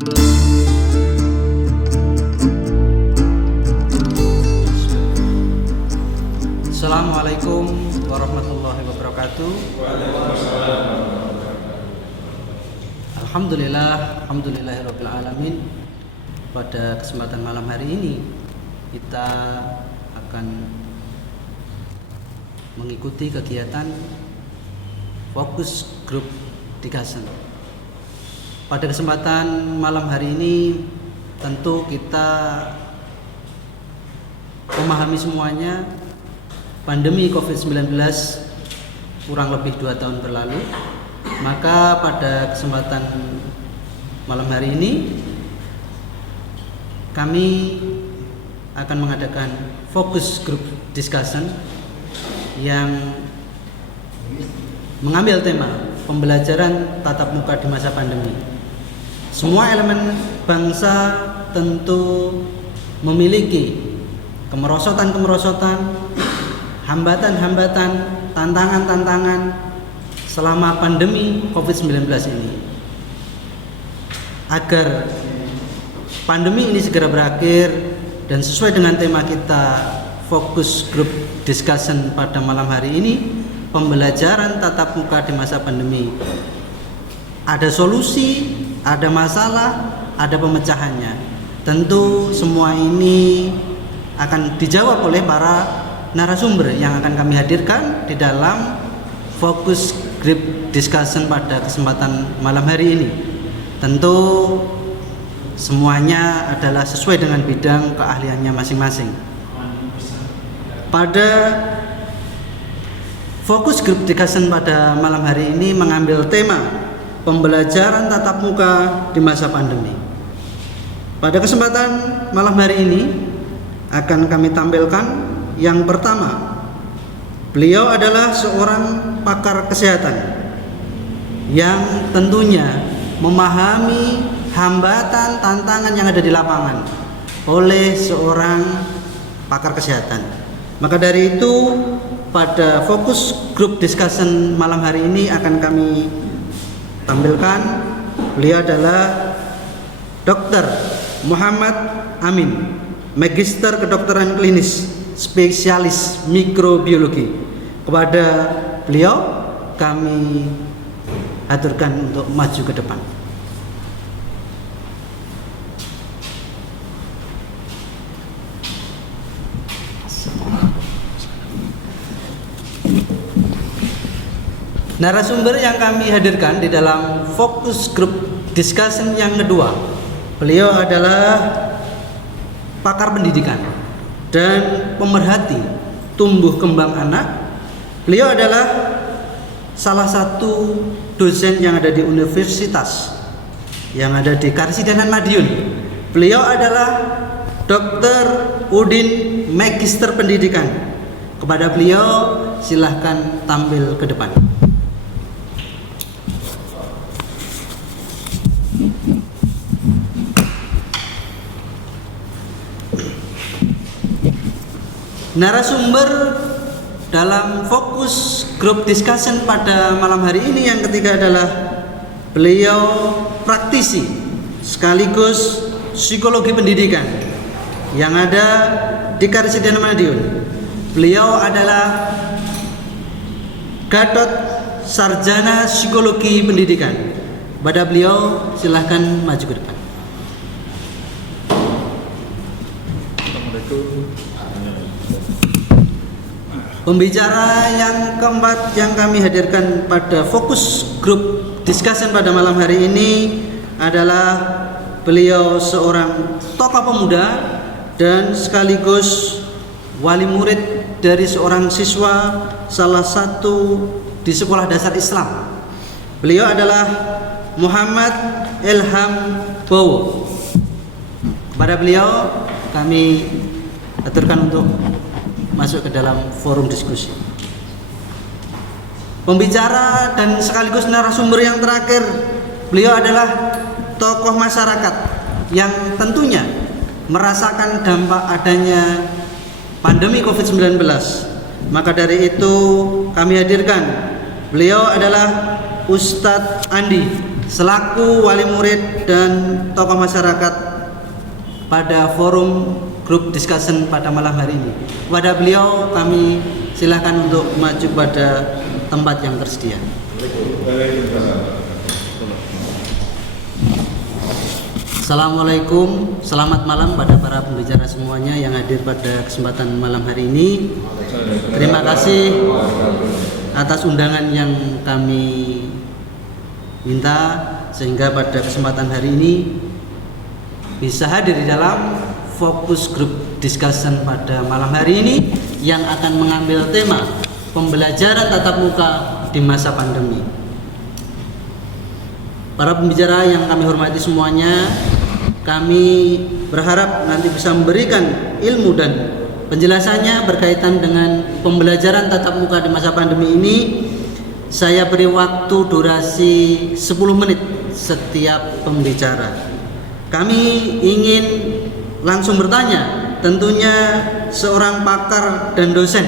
Assalamualaikum warahmatullahi wabarakatuh. Alhamdulillahirabbil alamin. Pada kesempatan malam hari ini kita akan mengikuti kegiatan fokus grup discussion. Pada kesempatan malam hari ini tentu kita memahami semuanya pandemi COVID-19 kurang lebih 2 tahun berlalu. Maka pada kesempatan malam hari ini kami akan mengadakan fokus group discussion yang mengambil tema pembelajaran tatap muka di masa pandemi. Semua elemen bangsa tentu memiliki kemerosotan-kemerosotan, hambatan-hambatan, tantangan-tantangan selama pandemi COVID-19 ini. Agar pandemi ini segera berakhir dan sesuai dengan tema kita fokus group discussion pada malam hari ini, pembelajaran tatap muka di masa pandemi. Ada solusi, ada masalah, ada pemecahannya. Tentu semua ini akan dijawab oleh para narasumber yang akan kami hadirkan di dalam fokus group discussion pada kesempatan malam hari ini. Tentu semuanya adalah sesuai dengan bidang keahliannya masing-masing. Pada fokus group discussion pada malam hari ini mengambil tema pembelajaran tatap muka di masa pandemi. Pada kesempatan malam hari ini akan kami tampilkan yang pertama. Beliau adalah seorang pakar kesehatan yang tentunya memahami hambatan, tantangan yang ada di lapangan oleh seorang pakar kesehatan. Maka dari itu pada fokus group discussion malam hari ini akan kami tampilkan. Beliau adalah Dr. Muhammad Amin, Magister Kedokteran Klinis, spesialis mikrobiologi. Kepada beliau kami aturkan untuk maju ke depan. Narasumber yang kami hadirkan di dalam fokus group discussion yang kedua, beliau adalah pakar pendidikan dan pemerhati tumbuh kembang anak. Beliau adalah salah satu dosen yang ada di universitas yang ada di Karsidenan Madiun. Beliau adalah Dr. Udin, Magister Pendidikan. Kepada beliau silahkan tampil ke depan. Narasumber dalam fokus group discussion pada malam hari ini yang ketiga adalah beliau praktisi sekaligus psikologi pendidikan yang ada di Karsidenan Madiun. Beliau adalah Gatot Sarjana Psikologi Pendidikan. Pada beliau silahkan maju ke depan. Pembicara yang keempat yang kami hadirkan pada fokus group discussion pada malam hari ini adalah beliau seorang tokoh pemuda dan sekaligus wali murid dari seorang siswa salah satu di sekolah dasar Islam. Beliau adalah Muhammad Ilham Bowo. Kepada beliau kami aturkan untuk masuk ke dalam forum diskusi. Pembicara dan sekaligus narasumber yang terakhir, beliau adalah tokoh masyarakat yang tentunya merasakan dampak adanya pandemi COVID-19. Maka dari itu kami hadirkan beliau adalah Ustadz Andi, selaku wali murid dan tokoh masyarakat pada forum grup discussion pada malam hari ini. Kepada beliau kami silakan untuk maju pada tempat yang tersedia. Assalamualaikum, selamat malam pada para pembicara semuanya yang hadir pada kesempatan malam hari ini. Terima kasih atas undangan yang kami minta sehingga pada kesempatan hari ini bisa hadir di dalam fokus grup discussion pada malam hari ini yang akan mengambil tema pembelajaran tatap muka di masa pandemi. Para pembicara yang kami hormati semuanya, kami berharap nanti bisa memberikan ilmu dan penjelasannya berkaitan dengan pembelajaran tatap muka di masa pandemi ini. Saya beri waktu durasi 10 menit setiap pembicara. Kami ingin langsung bertanya, tentunya seorang pakar dan dosen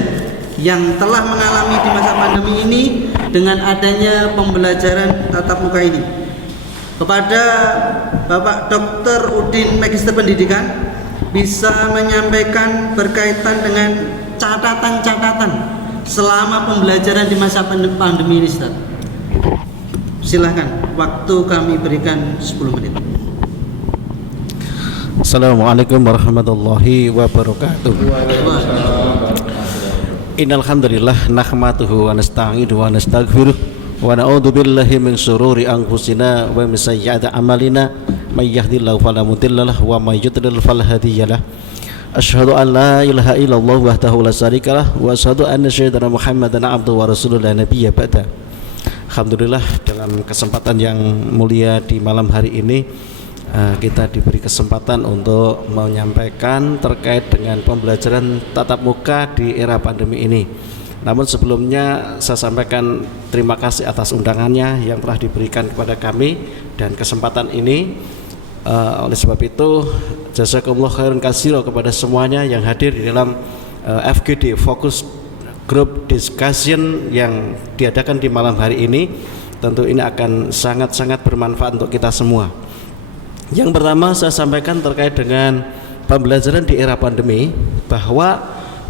yang telah mengalami di masa pandemi ini dengan adanya pembelajaran tatap muka ini. Kepada Bapak Dr. Udin Magister Pendidikan bisa menyampaikan berkaitan dengan catatan-catatan selama pembelajaran di masa pandemi ini, Ustaz. Silahkan, waktu kami berikan 10 menit. Assalamualaikum warahmatullahi wabarakatuh. Innal hamdalillah nahmaduhu wa nasta'inuhu wa nastaghfiruh wa na'udzu billahi min syururi anfusina wa min sayyiati a'malina may yahdihillahu fala mudhillalah wa may yudlil fala hadiyalah. Asyhadu an la ilaha illallah wahdahu la syarikalah wa asyhadu anna sayyidina Muhammadan abduhu wa rasuluhu la nabiyya ba'da. Alhamdulillah, dalam kesempatan yang mulia di malam hari ini kita diberi kesempatan untuk menyampaikan terkait dengan pembelajaran tatap muka di era pandemi ini. Namun sebelumnya saya sampaikan terima kasih atas undangannya yang telah diberikan kepada kami dan kesempatan ini. Oleh sebab itu, jazakumullah khairan katsira kepada semuanya yang hadir di dalam FGD Focus Group Discussion yang diadakan di malam hari ini. Tentu ini akan sangat-sangat bermanfaat untuk kita semua. Yang pertama saya sampaikan terkait dengan pembelajaran di era pandemi, bahwa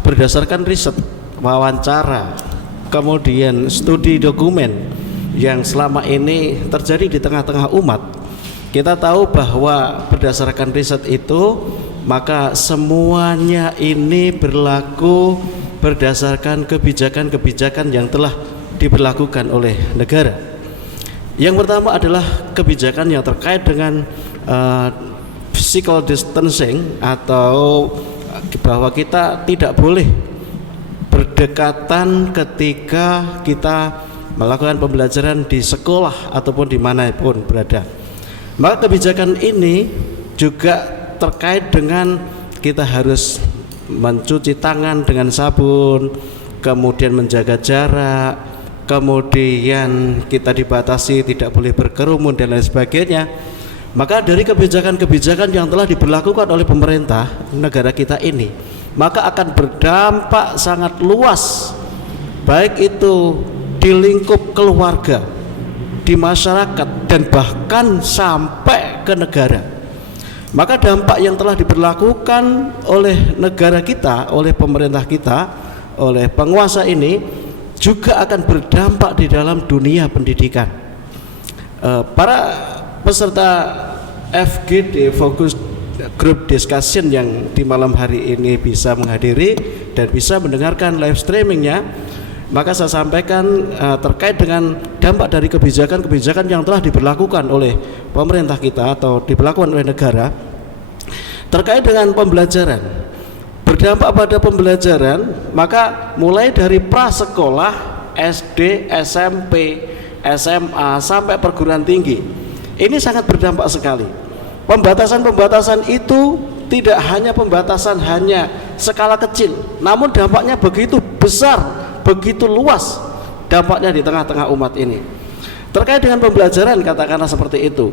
berdasarkan riset, wawancara, kemudian studi dokumen yang selama ini terjadi di tengah-tengah umat, kita tahu bahwa berdasarkan riset itu maka semuanya ini berlaku berdasarkan kebijakan-kebijakan yang telah diberlakukan oleh negara. Yang pertama adalah kebijakan yang terkait dengan physical distancing, atau bahwa kita tidak boleh berdekatan ketika kita melakukan pembelajaran di sekolah ataupun dimanapun berada. Maka kebijakan ini juga terkait dengan kita harus mencuci tangan dengan sabun, kemudian menjaga jarak, kemudian kita dibatasi tidak boleh berkerumun dan lain sebagainya. Maka dari kebijakan-kebijakan yang telah diberlakukan oleh pemerintah negara kita ini, maka akan berdampak sangat luas, baik itu di lingkup keluarga, di masyarakat, dan bahkan sampai ke negara. Maka dampak yang telah diberlakukan oleh negara kita, oleh pemerintah kita, oleh penguasa ini juga akan berdampak di dalam dunia pendidikan. Para peserta FGD Focus Group Discussion yang di malam hari ini bisa menghadiri dan bisa mendengarkan live streamingnya, maka saya sampaikan terkait dengan dampak dari kebijakan-kebijakan yang telah diberlakukan oleh pemerintah kita atau diberlakukan oleh negara terkait dengan pembelajaran. Berdampak pada pembelajaran, maka mulai dari prasekolah, SD, SMP, SMA sampai perguruan tinggi, ini sangat berdampak sekali. Pembatasan-pembatasan itu tidak hanya pembatasan hanya skala kecil, namun dampaknya begitu besar, begitu luas dampaknya di tengah-tengah umat ini. Terkait dengan pembelajaran, katakanlah seperti itu.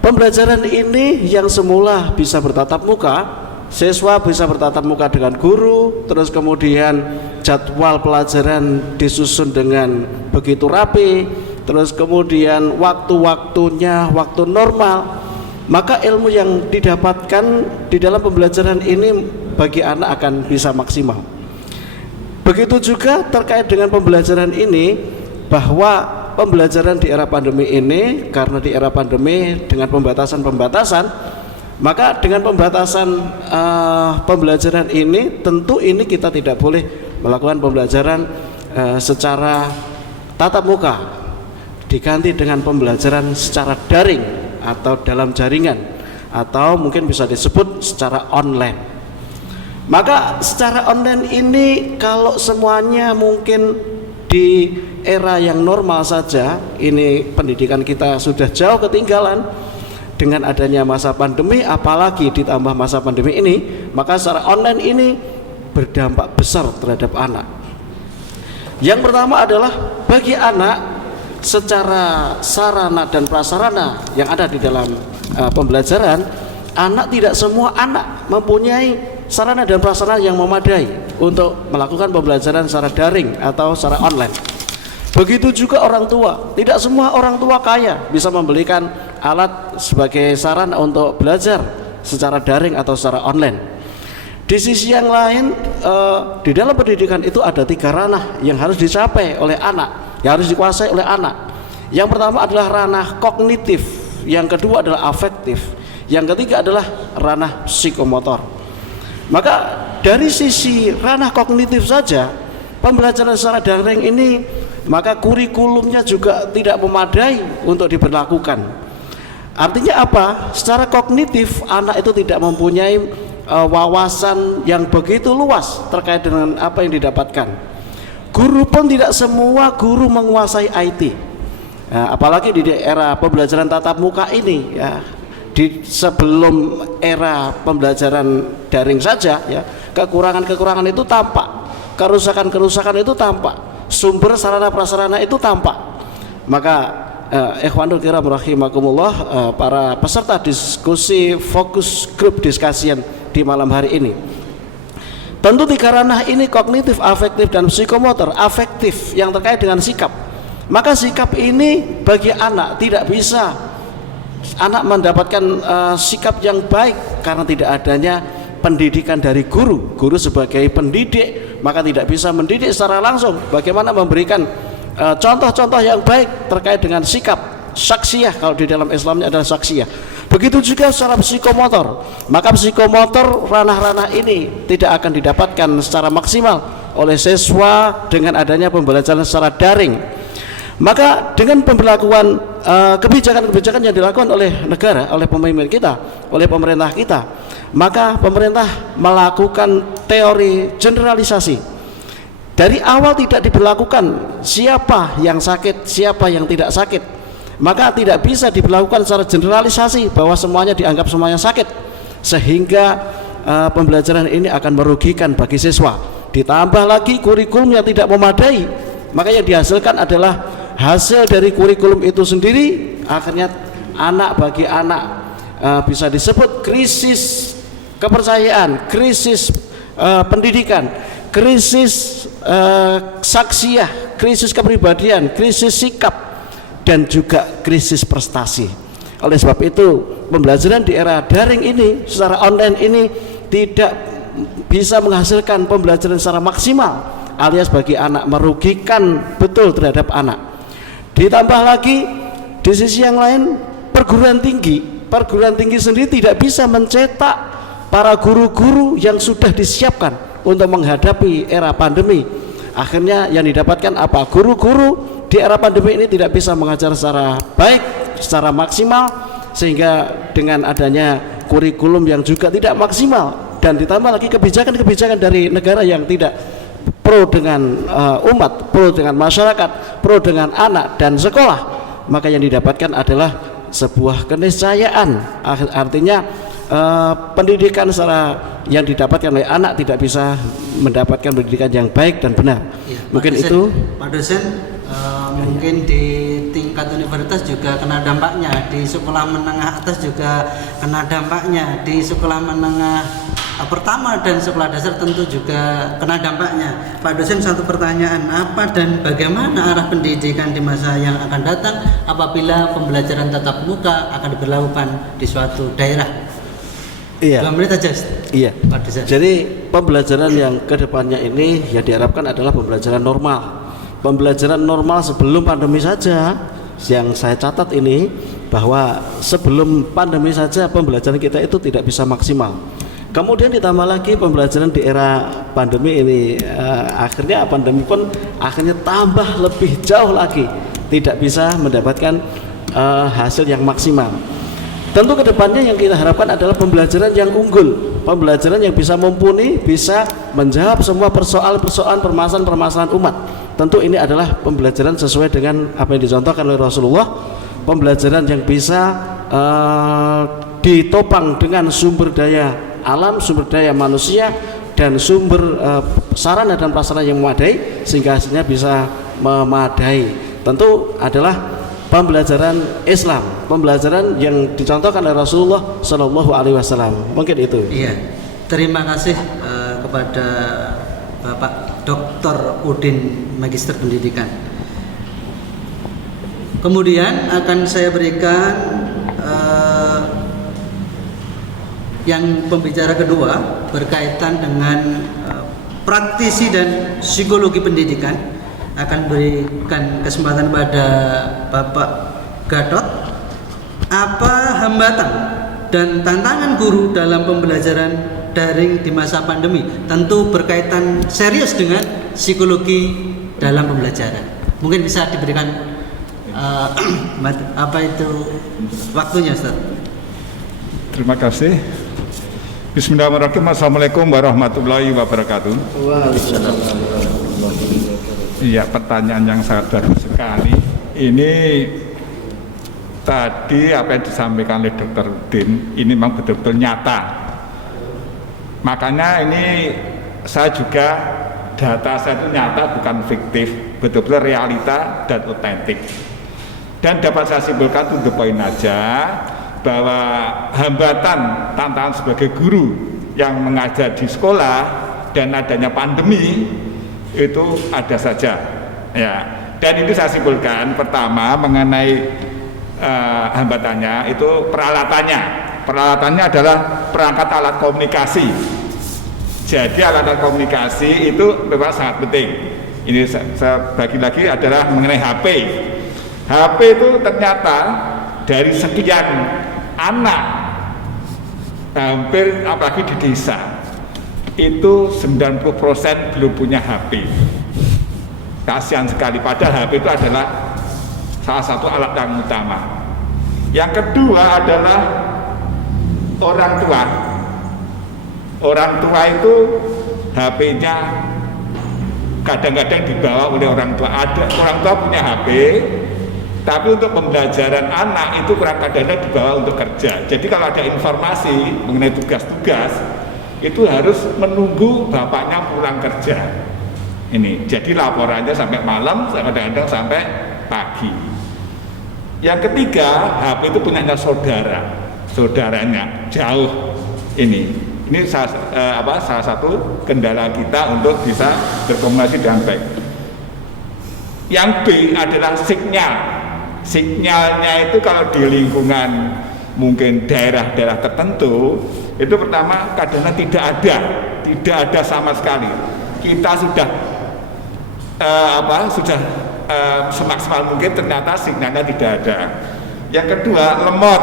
Pembelajaran ini yang semula bisa bertatap muka, siswa bisa bertatap muka dengan guru, terus kemudian jadwal pelajaran disusun dengan begitu rapi, terus kemudian waktu-waktunya, waktu normal, maka ilmu yang didapatkan di dalam pembelajaran ini bagi anak akan bisa maksimal. Begitu juga terkait dengan pembelajaran ini, bahwa pembelajaran di era pandemi ini, karena di era pandemi dengan pembatasan-pembatasan, maka dengan pembatasan pembelajaran ini, tentu ini kita tidak boleh melakukan pembelajaran secara tatap muka, diganti dengan pembelajaran secara daring atau dalam jaringan, atau mungkin bisa disebut secara online. Maka secara online ini, kalau semuanya mungkin di era yang normal saja, ini pendidikan kita sudah jauh ketinggalan. Dengan adanya masa pandemi, apalagi ditambah masa pandemi ini, maka secara online ini berdampak besar terhadap anak. Yang pertama adalah bagi anak, secara sarana dan prasarana yang ada di dalam pembelajaran, anak tidak semua anak mempunyai sarana dan prasarana yang memadai untuk melakukan pembelajaran secara daring atau secara online. Begitu juga orang tua, tidak semua orang tua kaya bisa membelikan alat sebagai sarana untuk belajar secara daring atau secara online. Di sisi yang lain, di dalam pendidikan itu ada 3 ranah yang harus dicapai oleh anak, yang harus dikuasai oleh anak. Yang pertama adalah ranah kognitif, yang kedua adalah afektif, yang ketiga adalah ranah psikomotor. Maka dari sisi ranah kognitif saja, pembelajaran secara daring ini, maka kurikulumnya juga tidak memadai untuk diberlakukan. Artinya apa? Secara kognitif anak itu tidak mempunyai wawasan yang begitu luas terkait dengan apa yang didapatkan. Guru pun tidak semua guru menguasai IT. Apalagi di era pembelajaran tatap muka ini, ya, di sebelum era pembelajaran daring saja, ya, kekurangan-kekurangan itu tampak, kerusakan-kerusakan itu tampak, sumber sarana prasarana itu tampak. Maka ikhwanul kiram rahimakumullah, para peserta diskusi fokus grup diskusian di malam hari ini, tentu 3 ranah ini, kognitif, afektif, dan psikomotor. Afektif yang terkait dengan sikap, maka sikap ini bagi anak tidak bisa anak mendapatkan sikap yang baik karena tidak adanya pendidikan dari guru. Guru sebagai pendidik, maka tidak bisa mendidik secara langsung bagaimana memberikan contoh-contoh yang baik terkait dengan sikap, saksiyah, kalau di dalam Islamnya adalah saksiyah. Begitu juga secara psikomotor, maka psikomotor ranah-ranah ini tidak akan didapatkan secara maksimal oleh siswa dengan adanya pembelajaran secara daring. Maka dengan pemberlakuan kebijakan-kebijakan yang dilakukan oleh negara, oleh pemimpin kita, oleh pemerintah kita, maka pemerintah melakukan teori generalisasi. Dari awal tidak diberlakukan siapa yang sakit, siapa yang tidak sakit, maka tidak bisa diberlakukan secara generalisasi bahwa semuanya dianggap semuanya sakit, sehingga pembelajaran ini akan merugikan bagi siswa. Ditambah lagi kurikulum yang tidak memadai, maka yang dihasilkan adalah hasil dari kurikulum itu sendiri, akhirnya bagi anak bisa disebut krisis kepercayaan, krisis pendidikan, krisis saksiyah, krisis kepribadian, krisis sikap, dan juga krisis prestasi. Oleh sebab itu, pembelajaran di era daring ini, secara online ini, tidak bisa menghasilkan pembelajaran secara maksimal, alias bagi anak merugikan betul terhadap anak. Ditambah lagi di sisi yang lain, perguruan tinggi sendiri tidak bisa mencetak para guru-guru yang sudah disiapkan untuk menghadapi era pandemi. Akhirnya yang didapatkan apa? Guru-guru di era pandemi ini tidak bisa mengajar secara baik, secara maksimal, sehingga dengan adanya kurikulum yang juga tidak maksimal, dan ditambah lagi kebijakan-kebijakan dari negara yang tidak pro dengan umat, pro dengan masyarakat, pro dengan anak dan sekolah, maka yang didapatkan adalah sebuah keniscayaan. Artinya pendidikan secara yang didapatkan oleh anak tidak bisa mendapatkan pendidikan yang baik dan benar. Ya, mungkin Pak dosen, itu Pak dosen, mungkin di tingkat tingkat universitas juga kena dampaknya, di sekolah menengah atas juga kena dampaknya, di sekolah menengah pertama dan sekolah dasar tentu juga kena dampaknya. Pak dosen, satu pertanyaan, apa dan bagaimana arah pendidikan di masa yang akan datang apabila pembelajaran tatap muka akan diberlakukan di suatu daerah? Iya. 2 menit aja. Iya. Pak dosen. Jadi pembelajaran yang kedepannya ini yang diharapkan adalah pembelajaran normal. Pembelajaran normal sebelum pandemi saja, yang saya catat ini bahwa sebelum pandemi saja pembelajaran kita itu tidak bisa maksimal. Kemudian ditambah lagi pembelajaran di era pandemi ini, akhirnya pandemi pun akhirnya tambah lebih jauh lagi, tidak bisa mendapatkan hasil yang maksimal. Tentu kedepannya yang kita harapkan adalah pembelajaran yang unggul, pembelajaran yang bisa mumpuni, bisa menjawab semua persoalan-persoalan, permasalahan-permasalahan umat. Tentu ini adalah pembelajaran sesuai dengan apa yang dicontohkan oleh Rasulullah, pembelajaran yang bisa ditopang dengan sumber daya alam, sumber daya manusia, dan sumber sarana dan prasarana yang memadai sehingga hasilnya bisa memadai. Tentu adalah pembelajaran Islam, pembelajaran yang dicontohkan oleh Rasulullah Shallallahu Alaihi Wasallam. Mungkin itu. Iya, terima kasih kepada Bapak Dr. Udin, Magister Pendidikan. Kemudian akan saya berikan yang pembicara kedua berkaitan dengan praktisi dan psikologi pendidikan. Akan berikan kesempatan pada Bapak Gatot. Apa hambatan dan tantangan guru dalam pembelajaran daring di masa pandemi? Tentu berkaitan serius dengan psikologi dalam pembelajaran. Mungkin bisa diberikan apa itu waktunya, Ustaz? Terima kasih. Bismillahirrahmanirrahim. Assalamualaikum warahmatullahi wabarakatuh. Waalaikumsalam. Iya, pertanyaan yang sangat bagus sekali. Ini tadi apa yang disampaikan oleh Dr. Udin ini memang betul-betul nyata. Makanya ini saya juga data saya itu nyata, bukan fiktif, betul-betul realita dan otentik. Dan dapat saya simpulkan to the point aja bahwa hambatan tantangan sebagai guru yang mengajar di sekolah dan adanya pandemi itu ada saja, ya. Dan ini saya simpulkan pertama mengenai hambatannya itu peralatannya adalah perangkat alat komunikasi. Jadi alat komunikasi itu memang sangat penting. Ini saya bagi lagi adalah mengenai HP. HP itu ternyata dari sekian anak, hampir apalagi di desa, itu 90% belum punya HP. Kasihan sekali, padahal HP itu adalah salah satu alat yang utama. Yang kedua adalah orang tua. Orang tua itu HP-nya kadang-kadang dibawa oleh orang tua. Ada orang tua punya HP, tapi untuk pembelajaran anak itu kadang-kadang dibawa untuk kerja. Jadi kalau ada informasi mengenai tugas-tugas itu harus menunggu bapaknya pulang kerja. Ini jadi laporannya sampai malam, kadang-kadang sampai pagi. Yang ketiga, HP itu punyanya saudaranya jauh. Ini salah satu kendala kita untuk bisa berkomunikasi dengan baik. Yang B adalah sinyal. Sinyalnya itu kalau di lingkungan mungkin daerah-daerah tertentu itu pertama kadang-kadang tidak ada sama sekali. Kita sudah semaksimal mungkin ternyata sinyalnya tidak ada. Yang kedua, lemot.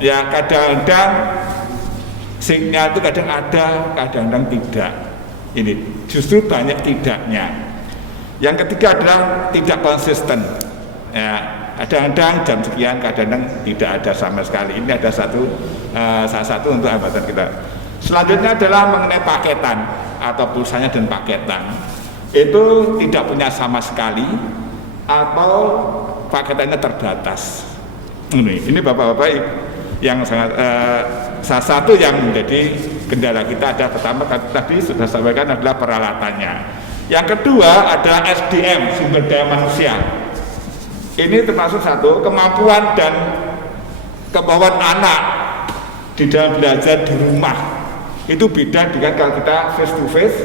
Ya, kadang-kadang sinyal itu kadang ada, kadang-kadang tidak. Ini justru banyak tidaknya. Yang ketiga adalah tidak konsisten. Ya, kadang-kadang jam sekian, kadang-kadang tidak ada sama sekali. Ini ada salah satu untuk hambatan kita. Selanjutnya adalah mengenai paketan atau pulsanya dan paketan. Itu tidak punya sama sekali atau paketannya terbatas. Ini bapak-bapak yang sangat salah satu yang menjadi kendala kita ada pertama tadi sudah sampaikan adalah peralatannya. Yang kedua adalah SDM, sumber daya manusia. Ini termasuk satu kemampuan dan kemauan anak di dalam belajar di rumah. Itu beda dengan kalau kita face to face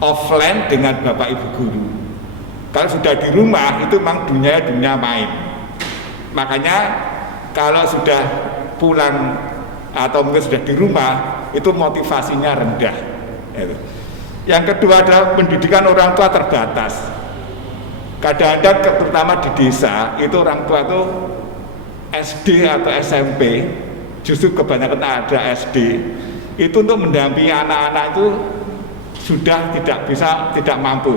offline dengan bapak ibu guru. Kalau sudah di rumah itu memang dunia main. Makanya kalau sudah pulang atau mungkin sudah di rumah itu motivasinya rendah. Yang kedua adalah pendidikan orang tua terbatas. Kadang-kadang terutama di desa itu orang tua itu SD atau SMP, justru kebanyakan ada SD, itu untuk mendampingi anak-anak itu sudah tidak mampu.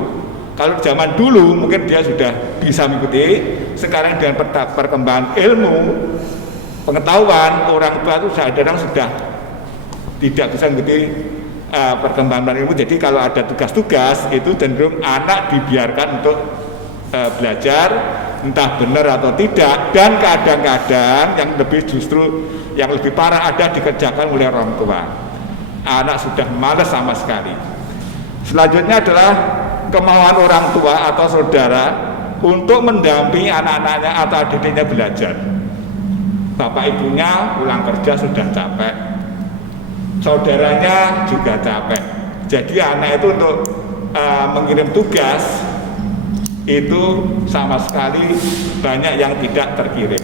Kalau zaman dulu mungkin dia sudah bisa mengikuti, sekarang dengan perkembangan ilmu, pengetahuan, orang tua itu kadang sudah tidak bisa mengikuti perkembangan ilmu. Jadi kalau ada tugas-tugas itu cenderung anak dibiarkan untuk belajar, entah benar atau tidak, dan kadang-kadang yang lebih parah ada dikerjakan oleh orang tua. Anak sudah malas sama sekali. Selanjutnya adalah kemauan orang tua atau saudara untuk mendampingi anak-anaknya atau adiknya belajar. Bapak ibunya pulang kerja sudah capek, saudaranya juga capek. Jadi anak itu untuk mengirim tugas itu sama sekali banyak yang tidak terkirim.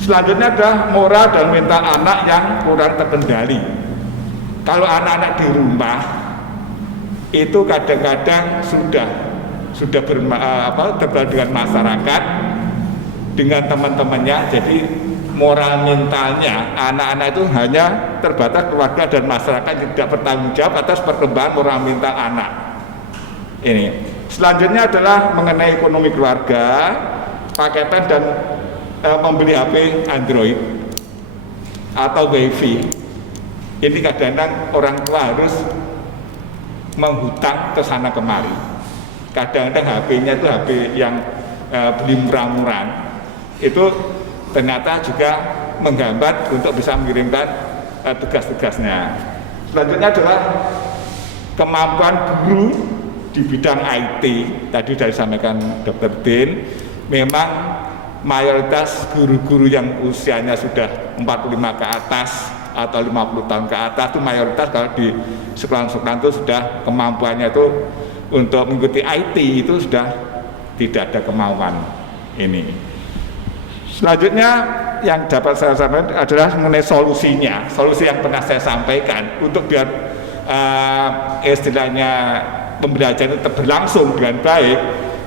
Selanjutnya adalah moral dan mental anak yang kurang terkendali. Kalau anak-anak di rumah itu kadang-kadang sudah terbaur dengan masyarakat, dengan teman-temannya. Jadi moral mentalnya anak-anak itu hanya terbatas keluarga dan masyarakat, tidak bertanggung jawab atas perkembangan moral mental anak. Ini. Selanjutnya adalah mengenai ekonomi keluarga, paketan dan membeli HP Android atau WiFi. Ini kadang-kadang orang tua harus menghutang ke sana kemari. Kadang-kadang HP-nya itu HP yang beli murah-murah. Itu ternyata juga menghambat untuk bisa mengirimkan tugas-tugasnya. Selanjutnya adalah kemampuan guru di bidang IT. Tadi sudah disampaikan Dr. Din, memang mayoritas guru-guru yang usianya sudah 45 ke atas atau 50 tahun ke atas itu mayoritas kalau di sekolah-sekolah itu sudah kemampuannya itu untuk mengikuti IT itu sudah tidak ada kemauan ini. Selanjutnya yang dapat saya sampaikan adalah mengenai solusinya. Solusi yang pernah saya sampaikan untuk biar istilahnya pembelajaran itu tetap berlangsung dengan baik,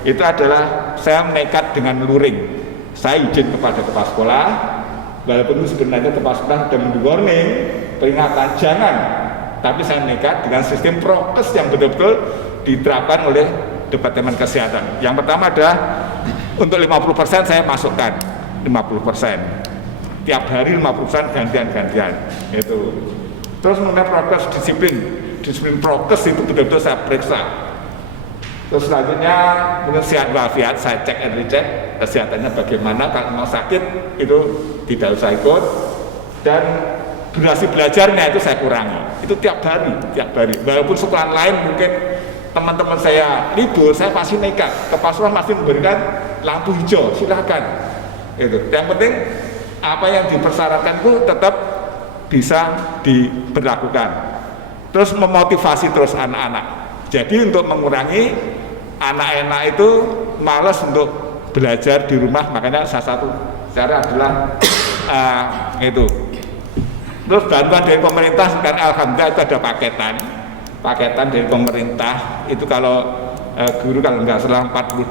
itu adalah saya nekat dengan luring. Saya izin kepada kepala sekolah, walaupun sebenarnya kepala sekolah sudah memberi warning, peringatan jangan, tapi saya nekat dengan sistem prokes yang betul-betul diterapkan oleh Departemen Kesehatan. Yang pertama adalah untuk 50% saya masukkan 50%, tiap hari 50% gantian-gantian itu. Terus mengenai prokes disiplin prokes itu betul-betul saya periksa. Terus selanjutnya mungkin sehat walafiat, saya cek and recheck kesehatannya bagaimana. Kalau mau sakit itu tidak usah ikut, dan durasi belajarnya itu saya kurangi. Itu tiap hari. Walaupun sekolah lain mungkin teman-teman saya libur, saya pasti nekat. Kepala sekolah masih memberikan lampu hijau, silakan. Itu. Yang penting apa yang dipersyaratkan itu tetap bisa diberlakukan. Terus memotivasi terus anak-anak. Jadi untuk mengurangi anak-anak itu malas untuk belajar di rumah, makanya salah satu cara adalah itu. Terus bantuan dari pemerintah sekarang alhamdulillah itu ada paketan dari pemerintah itu. Kalau guru kalau nggak salah 42%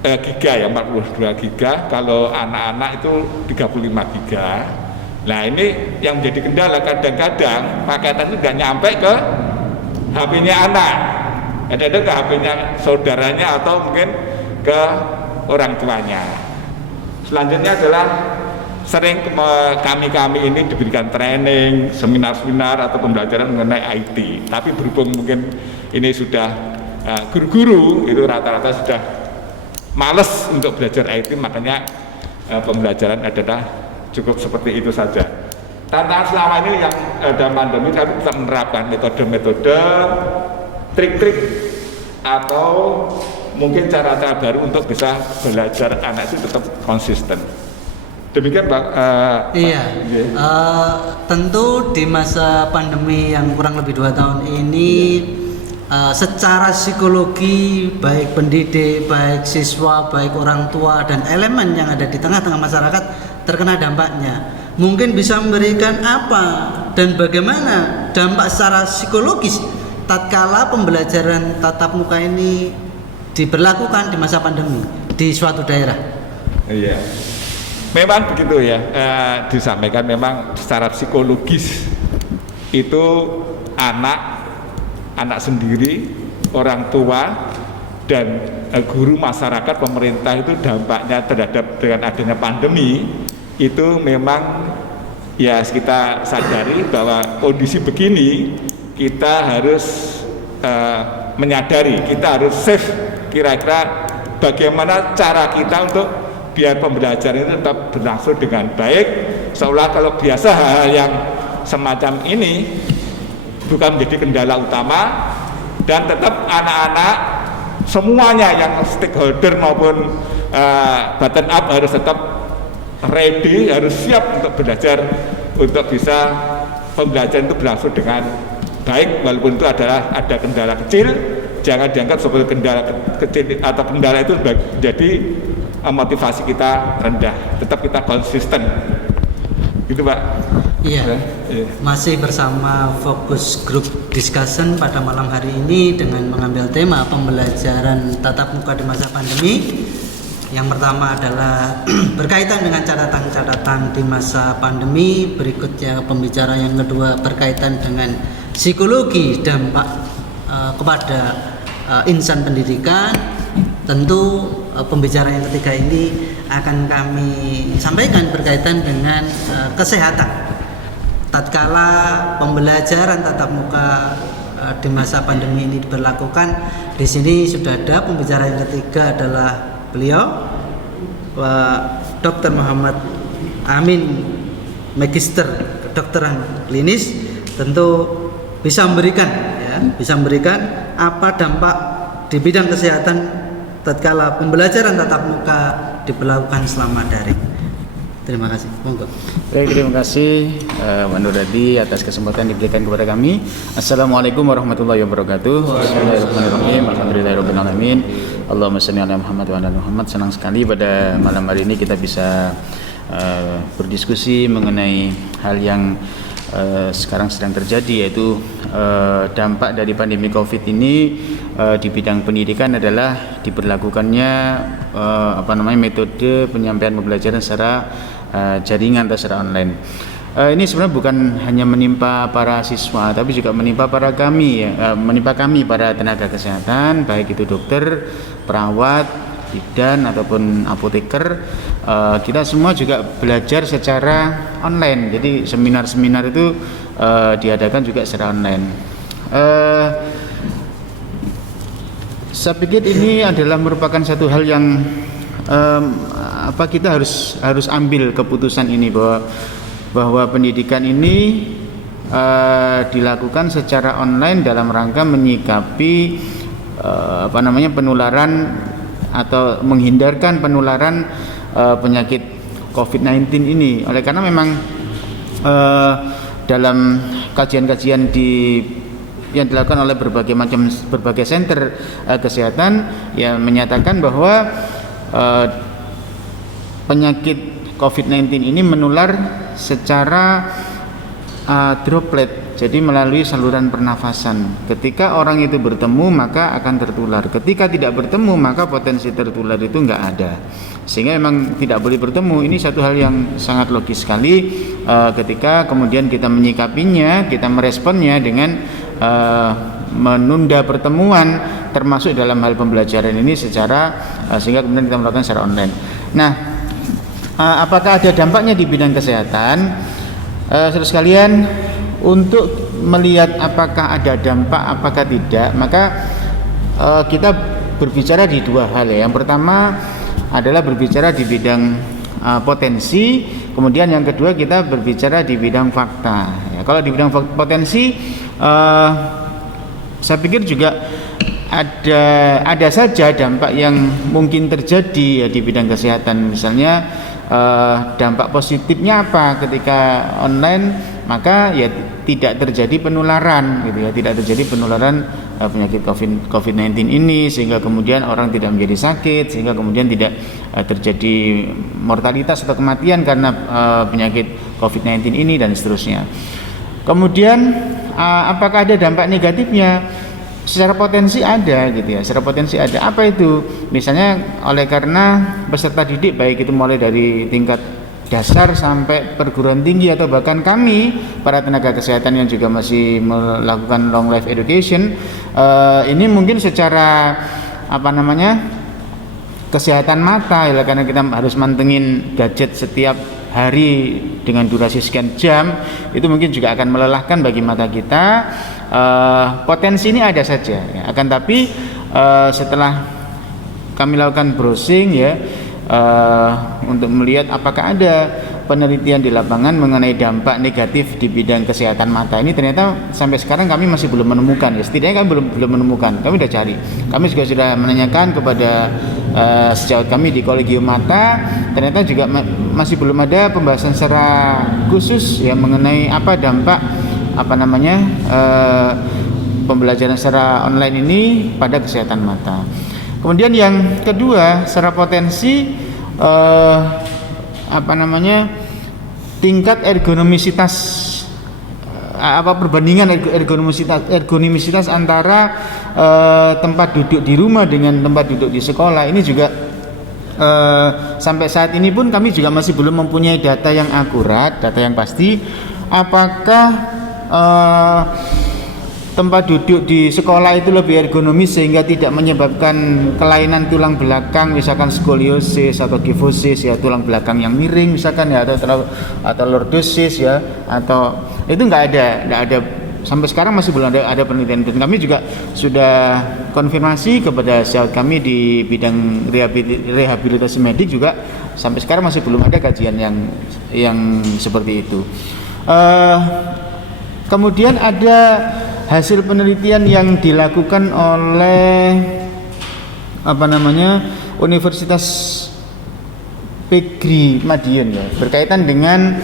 giga ya, 42 giga, kalau anak-anak itu 35 giga. Nah ini yang menjadi kendala, kadang-kadang paketan itu nggak nyampe ke HP-nya anak, ada ke HP-nya saudaranya atau mungkin ke orang tuanya. Selanjutnya adalah sering kami ini diberikan training, seminar-seminar atau pembelajaran mengenai IT. Tapi berhubung mungkin ini sudah guru-guru itu rata-rata sudah males untuk belajar IT, makanya pembelajaran adalah cukup seperti itu saja. Tantangan selama ini yang dalam pandemi kami bisa menerapkan metode-metode, trik-trik atau mungkin cara-cara baru untuk bisa belajar anak itu tetap konsisten. Demikian Pak. Iya, tentu di masa pandemi yang kurang lebih 2 tahun ini, secara psikologi baik pendidik, baik siswa, baik orang tua dan elemen yang ada di tengah-tengah masyarakat terkena dampaknya. Mungkin bisa memberikan apa dan bagaimana dampak secara psikologis tatkala pembelajaran tatap muka ini diberlakukan di masa pandemi di suatu daerah. Iya. Memang begitu ya, disampaikan memang secara psikologis itu anak sendiri, orang tua dan guru, masyarakat, pemerintah itu dampaknya terhadap dengan adanya pandemi itu memang ya kita sadari bahwa kondisi begini kita harus menyadari, kita harus save kira-kira bagaimana cara kita untuk biar pembelajaran itu tetap berlangsung dengan baik, seolah kalau biasa hal-hal yang semacam ini bukan menjadi kendala utama, dan tetap anak-anak semuanya yang stakeholder maupun bottom up harus tetap ready, harus siap untuk belajar, untuk bisa pembelajaran itu berlangsung dengan baik, walaupun itu adalah ada kendala kecil. Jangan dianggap sebagai kendala kecil atau kendala itu jadi motivasi kita rendah, tetap kita konsisten gitu Pak. Iya, masih bersama fokus group discussion pada malam hari ini dengan mengambil tema pembelajaran tatap muka di masa pandemi. Yang pertama adalah berkaitan dengan catatan-catatan di masa pandemi. Berikutnya pembicaraan yang kedua berkaitan dengan psikologi dampak kepada insan pendidikan. Tentu pembicaraan yang ketiga ini akan kami sampaikan berkaitan dengan kesehatan. Tatkala pembelajaran tatap muka di masa pandemi ini diberlakukan, di sini sudah ada pembicara yang ketiga adalah beliau, Pak Dr. Muhammad Amin, Magister Kedokteran Klinis, tentu bisa memberikan apa dampak di bidang kesehatan tatkala pembelajaran tatap muka diberlakukan selama daring. Terima kasih. Monggo. Baik, terima kasih Pak Nuradi atas kesempatan diberikan kepada kami. Assalamualaikum warahmatullahi wabarakatuh. Bismillahirrahmanirrahim. Alhamdulillahirabbil alamin. Allahumma shalli ala Muhammad wa ala Muhammad. Senang sekali pada malam hari ini kita bisa berdiskusi mengenai hal yang sekarang sedang terjadi, yaitu dampak dari pandemi Covid ini di bidang pendidikan adalah diberlakukannya metode penyampaian pembelajaran secara jaringan atau secara online. Ini sebenarnya bukan hanya menimpa para siswa, tapi juga menimpa kami para tenaga kesehatan, baik itu dokter, perawat, bidan ataupun apoteker. Kita semua juga belajar secara online. Jadi seminar-seminar itu diadakan juga secara online. Saya pikir ini adalah merupakan satu hal yang kita harus ambil keputusan ini bahwa pendidikan ini dilakukan secara online dalam rangka menyikapi penularan atau menghindarkan penularan penyakit COVID-19 ini. Oleh karena memang dalam kajian-kajian yang dilakukan oleh berbagai center kesehatan yang menyatakan bahwa penyakit COVID-19 ini menular secara droplet, jadi melalui saluran pernafasan. Ketika orang itu bertemu maka akan tertular. Ketika tidak bertemu maka potensi tertular itu enggak ada. Sehingga memang tidak boleh bertemu. Ini satu hal yang sangat logis sekali ketika kemudian kita menyikapinya, kita meresponnya dengan menunda pertemuan, termasuk dalam hal pembelajaran ini sehingga kemudian kita melakukan secara online. Nah, apakah ada dampaknya di bidang kesehatan? Saudara sekalian, untuk melihat apakah ada dampak apakah tidak, maka kita berbicara di dua hal ya. Yang pertama adalah berbicara di bidang potensi, kemudian yang kedua kita berbicara di bidang fakta ya. Kalau di bidang potensi, saya pikir juga ada saja dampak yang mungkin terjadi ya di bidang kesehatan. Misalnya dampak positifnya apa ketika online, maka ya tidak terjadi penularan gitu ya, tidak terjadi penularan penyakit COVID-19 ini, sehingga kemudian orang tidak menjadi sakit, sehingga kemudian tidak terjadi mortalitas atau kematian karena penyakit COVID-19 ini dan seterusnya. Kemudian apakah ada dampak negatifnya? Secara potensi ada gitu ya, secara potensi ada. Apa itu? Misalnya oleh karena peserta didik baik itu mulai dari tingkat dasar sampai perguruan tinggi atau bahkan kami para tenaga kesehatan yang juga masih melakukan long life education, ini mungkin secara kesehatan mata ya, karena kita harus mantengin gadget setiap hari dengan durasi sekian jam, itu mungkin juga akan melelahkan bagi mata kita. Potensi ini ada saja ya. Akan tapi setelah kami lakukan browsing ya, untuk melihat apakah ada penelitian di lapangan mengenai dampak negatif di bidang kesehatan mata ini, ternyata sampai sekarang kami masih belum menemukan ya. Setidaknya kami belum menemukan. Kami sudah cari. Kami juga sudah menanyakan kepada sejawat kami di Kolegium Mata, ternyata juga masih belum ada pembahasan secara khusus ya mengenai apa dampak pembelajaran secara online ini pada kesehatan mata. Kemudian yang kedua, secara potensi tingkat ergonomisitas, perbandingan ergonomisitas antara tempat duduk di rumah dengan tempat duduk di sekolah ini juga sampai saat ini pun kami juga masih belum mempunyai data yang akurat, data yang pasti apakah tempat duduk di sekolah itu lebih ergonomis sehingga tidak menyebabkan kelainan tulang belakang, misalkan skoliosis atau kifosis ya, tulang belakang yang miring misalkan ya, atau lordosis ya, atau itu nggak ada sampai sekarang masih belum ada penelitian. Dan kami juga sudah konfirmasi kepada sejawat kami di bidang rehabilitasi medik juga, sampai sekarang masih belum ada kajian yang seperti itu. Kemudian ada hasil penelitian yang dilakukan oleh Universitas Pegri Madiun ya, berkaitan dengan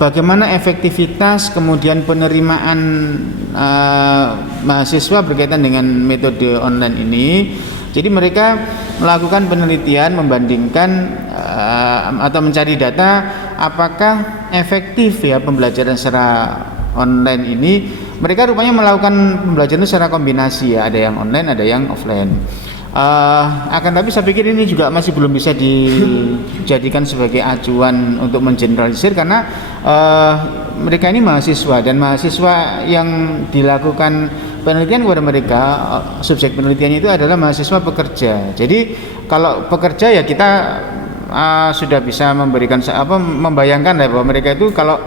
bagaimana efektivitas kemudian penerimaan mahasiswa berkaitan dengan metode online ini. Jadi mereka melakukan penelitian membandingkan atau mencari data apakah efektif ya pembelajaran secara online ini. Mereka rupanya melakukan pembelajaran secara kombinasi ya, ada yang online, ada yang offline. Akan tapi saya pikir ini juga masih belum bisa dijadikan sebagai acuan untuk mengeneralisir, karena mereka ini mahasiswa, dan mahasiswa yang dilakukan penelitian kepada mereka, subjek penelitiannya itu adalah mahasiswa pekerja. Jadi kalau pekerja ya kita sudah bisa memberikan membayangkan ya, bahwa mereka itu kalau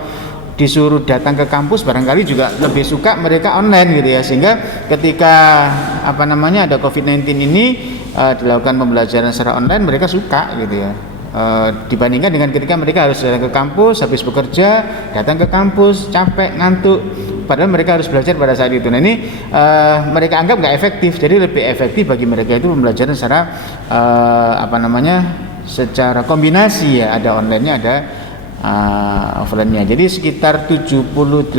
disuruh datang ke kampus barangkali juga lebih suka mereka online gitu ya, sehingga ketika ada COVID-19 ini dilakukan pembelajaran secara online, mereka suka gitu ya, dibandingkan dengan ketika mereka harus datang ke kampus, habis bekerja datang ke kampus capek ngantuk, padahal mereka harus belajar pada saat itu. Nah ini mereka anggap nggak efektif, jadi lebih efektif bagi mereka itu pembelajaran secara secara kombinasi ya, ada online-nya, ada offline-nya. Jadi sekitar 78%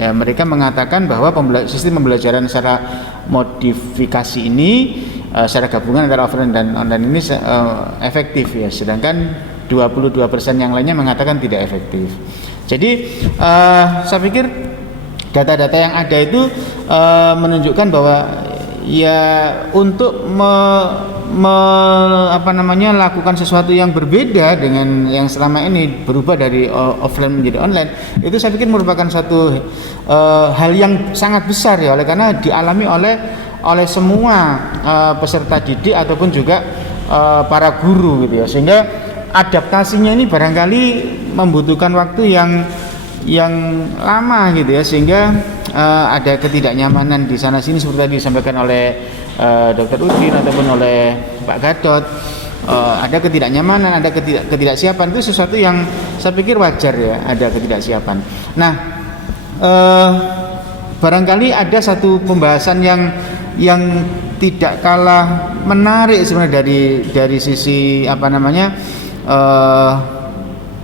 ya, mereka mengatakan bahwa sistem pembelajaran secara modifikasi ini secara gabungan antara offline dan online ini efektif ya, sedangkan 22% yang lainnya mengatakan tidak efektif. Jadi saya pikir data-data yang ada itu menunjukkan bahwa ya untuk lakukan sesuatu yang berbeda dengan yang selama ini berubah dari offline menjadi online, itu saya pikir merupakan satu hal yang sangat besar ya, oleh karena dialami oleh semua peserta didik ataupun juga para guru gitu ya, sehingga adaptasinya ini barangkali membutuhkan waktu yang lama gitu ya, sehingga ada ketidaknyamanan di sana sini seperti tadi disampaikan oleh Dr. Udin ataupun oleh Pak Gatot. Ada ketidaknyamanan, ada ketidaksiapan, itu sesuatu yang saya pikir wajar ya, ada ketidaksiapan. Nah, barangkali ada satu pembahasan yang tidak kalah menarik sebenarnya dari sisi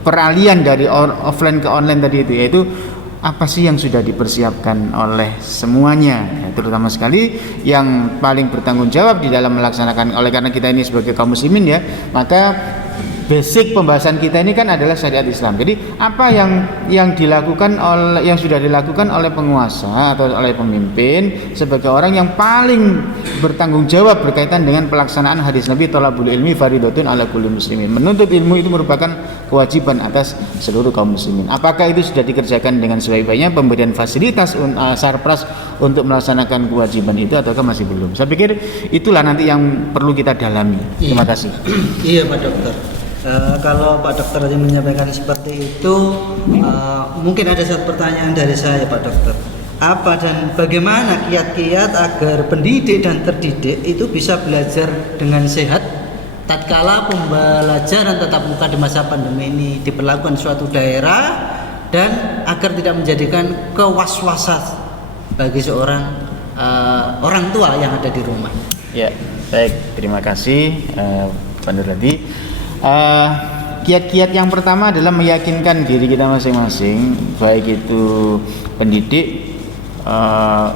peralihan dari offline ke online tadi itu, yaitu apa sih yang sudah dipersiapkan oleh semuanya, ya, terutama sekali yang paling bertanggung jawab di dalam melaksanakan, oleh karena kita ini sebagai kaum muslimin ya, maka basic pembahasan kita ini kan adalah syariat Islam. Jadi apa yang dilakukan oleh, yang sudah dilakukan oleh penguasa atau oleh pemimpin sebagai orang yang paling bertanggung jawab berkaitan dengan pelaksanaan hadis Nabi thalabul ilmi faridatun ala kulli muslimin. Menuntut ilmu itu merupakan kewajiban atas seluruh kaum muslimin. Apakah itu sudah dikerjakan dengan sebaik-baiknya, pemberian fasilitas sarpras untuk melaksanakan kewajiban itu, ataukah masih belum? Saya pikir itulah nanti yang perlu kita dalami. Terima kasih. Iya Pak Dokter. Kalau Pak Dokter tadi menyampaikan seperti itu, mungkin ada satu pertanyaan dari saya Pak Dokter. Apa dan bagaimana kiat-kiat agar pendidik dan terdidik itu bisa belajar dengan sehat tatkala pembelajaran tatap muka di masa pandemi ini diberlakukan di suatu daerah, dan agar tidak menjadikan kewaswasan bagi seorang orang tua yang ada di rumah. Ya, baik, terima kasih Pak Nurhadi. Kiat-kiat yang pertama adalah meyakinkan diri kita masing-masing, baik itu pendidik,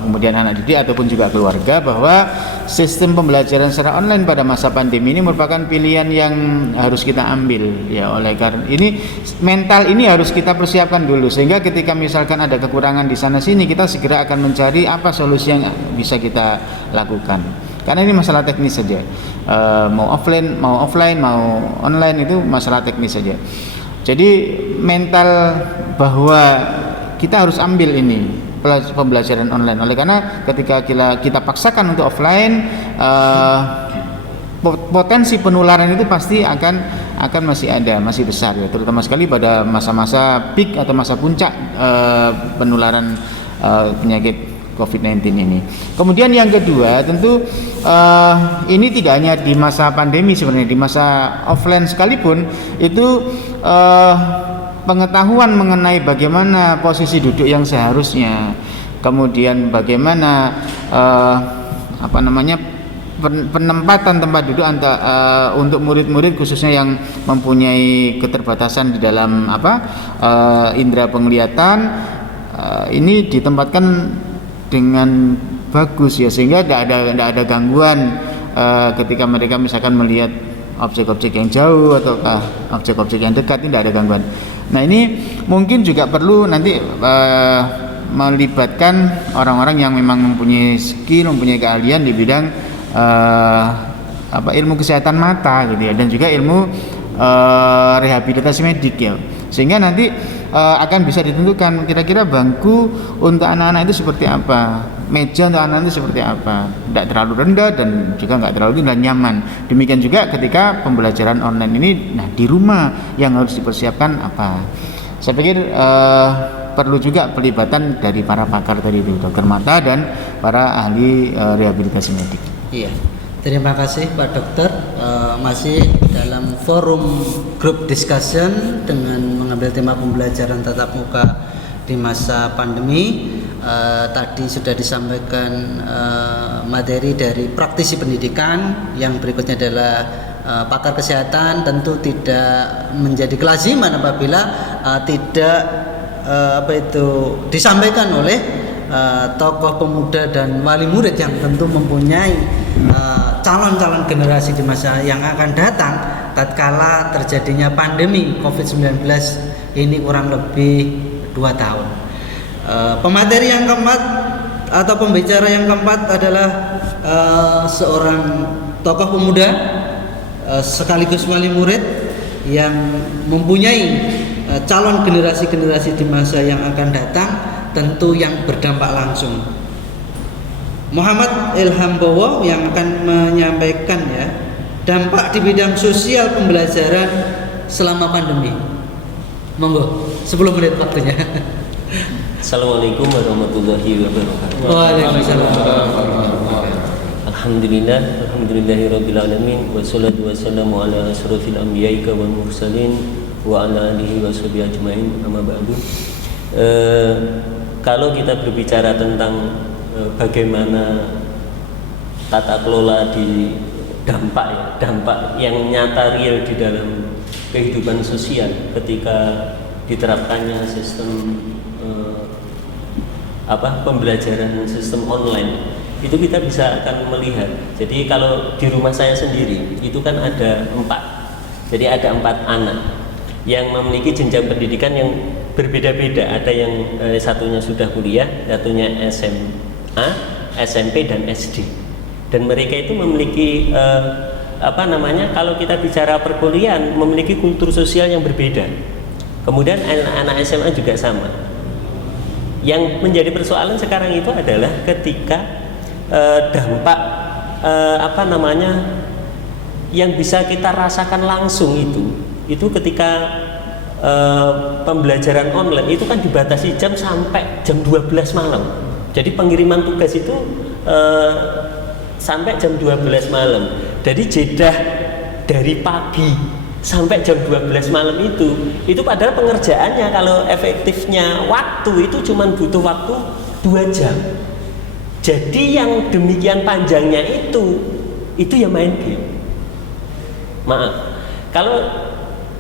kemudian anak didik ataupun juga keluarga, bahwa sistem pembelajaran secara online pada masa pandemi ini merupakan pilihan yang harus kita ambil, ya. Oleh karena ini, mental ini harus kita persiapkan dulu, sehingga ketika misalkan ada kekurangan di sana sini, kita segera akan mencari apa solusi yang bisa kita lakukan. Karena ini masalah teknis saja, mau offline, mau online, itu masalah teknis saja. Jadi mental bahwa kita harus ambil ini pembelajaran online. Oleh karena ketika kita paksakan untuk offline, potensi penularan itu pasti akan masih ada, masih besar, ya. Terutama sekali pada masa-masa peak atau masa puncak penularan penyakit COVID-19 ini. Kemudian yang kedua, tentu ini tidak hanya di masa pandemi, sebenarnya di masa offline sekalipun itu pengetahuan mengenai bagaimana posisi duduk yang seharusnya, kemudian bagaimana penempatan tempat duduk untuk murid-murid khususnya yang mempunyai keterbatasan di dalam indera penglihatan, ini ditempatkan dengan bagus, ya, sehingga tidak ada gangguan ketika mereka misalkan melihat objek-objek yang jauh atau objek-objek yang dekat, ini tidak ada gangguan. Nah, ini mungkin juga perlu nanti melibatkan orang-orang yang memang mempunyai skill, mempunyai keahlian di bidang ilmu kesehatan mata, gitu ya, dan juga ilmu rehabilitasi medik, ya, sehingga nanti akan bisa ditentukan kira-kira bangku untuk anak-anak itu seperti apa, meja untuk anak-anak itu seperti apa, tidak terlalu rendah dan juga nggak terlalu tinggi dan nyaman. Demikian juga ketika pembelajaran online ini, nah di rumah yang harus dipersiapkan apa. Saya pikir perlu juga pelibatan dari para pakar tadi itu, dokter mata dan para ahli rehabilitasi medik. Iya. Terima kasih Pak Dokter, masih dalam forum group discussion dengan mengambil tema pembelajaran tatap muka di masa pandemi. Tadi sudah disampaikan materi dari praktisi pendidikan, yang berikutnya adalah pakar kesehatan. Tentu tidak menjadi kelaziman apabila tidak disampaikan oleh tokoh pemuda dan wali murid yang tentu mempunyai calon-calon generasi di masa yang akan datang tatkala terjadinya pandemi COVID-19 ini kurang lebih 2 tahun. Pemateri yang keempat atau pembicara yang keempat adalah seorang tokoh pemuda sekaligus wali murid yang mempunyai calon generasi-generasi di masa yang akan datang, tentu yang berdampak langsung. Muhammad Ilham Bowo yang akan menyampaikan, ya, dampak di bidang sosial pembelajaran selama pandemi. Monggo, 10 menit waktunya. Assalamualaikum warahmatullahi wabarakatuh. Waalaikumsalam. Alhamdulillahirabbil alamin, wassalatu wassalamu ala asrofil anbiya'i wal mursalin wa ala alihi washabihi ajmain, amma ba'du. kalau kita berbicara tentang bagaimana tata kelola di dampak yang nyata real di dalam kehidupan sosial ketika diterapkannya sistem pembelajaran sistem online, itu kita bisa akan melihat. Jadi kalau di rumah saya sendiri itu kan ada 4 anak yang memiliki jenjang pendidikan yang berbeda-beda. Ada yang satunya sudah kuliah, satunya SMA, SMP dan SD. Dan mereka itu memiliki kalau kita bicara perkuliahan, memiliki kultur sosial yang berbeda. Kemudian anak-anak SMA juga sama. Yang menjadi persoalan sekarang itu adalah ketika dampak yang bisa kita rasakan langsung itu ketika pembelajaran online itu kan dibatasi jam sampai jam 12 malam. Jadi pengiriman tugas itu sampai jam 12 malam. Jadi jeda dari pagi sampai jam 12 malam itu padahal pengerjaannya kalau efektifnya waktu itu cuma butuh waktu 2 jam. Jadi yang demikian panjangnya itu ya main game. Maaf, kalau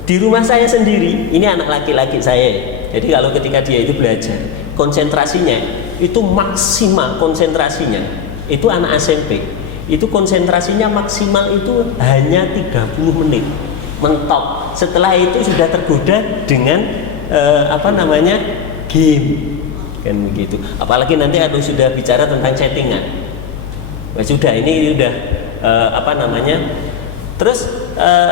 di rumah saya sendiri, ini anak laki-laki saya. Jadi kalau ketika dia itu belajar, konsentrasinya itu maksimal konsentrasinya. Itu anak SMP. Itu konsentrasinya maksimal itu hanya 30 menit. Mentok. Setelah itu sudah tergoda dengan game, kan begitu. Apalagi nanti kalau sudah bicara tentang chattingan, sudah ini udah Terus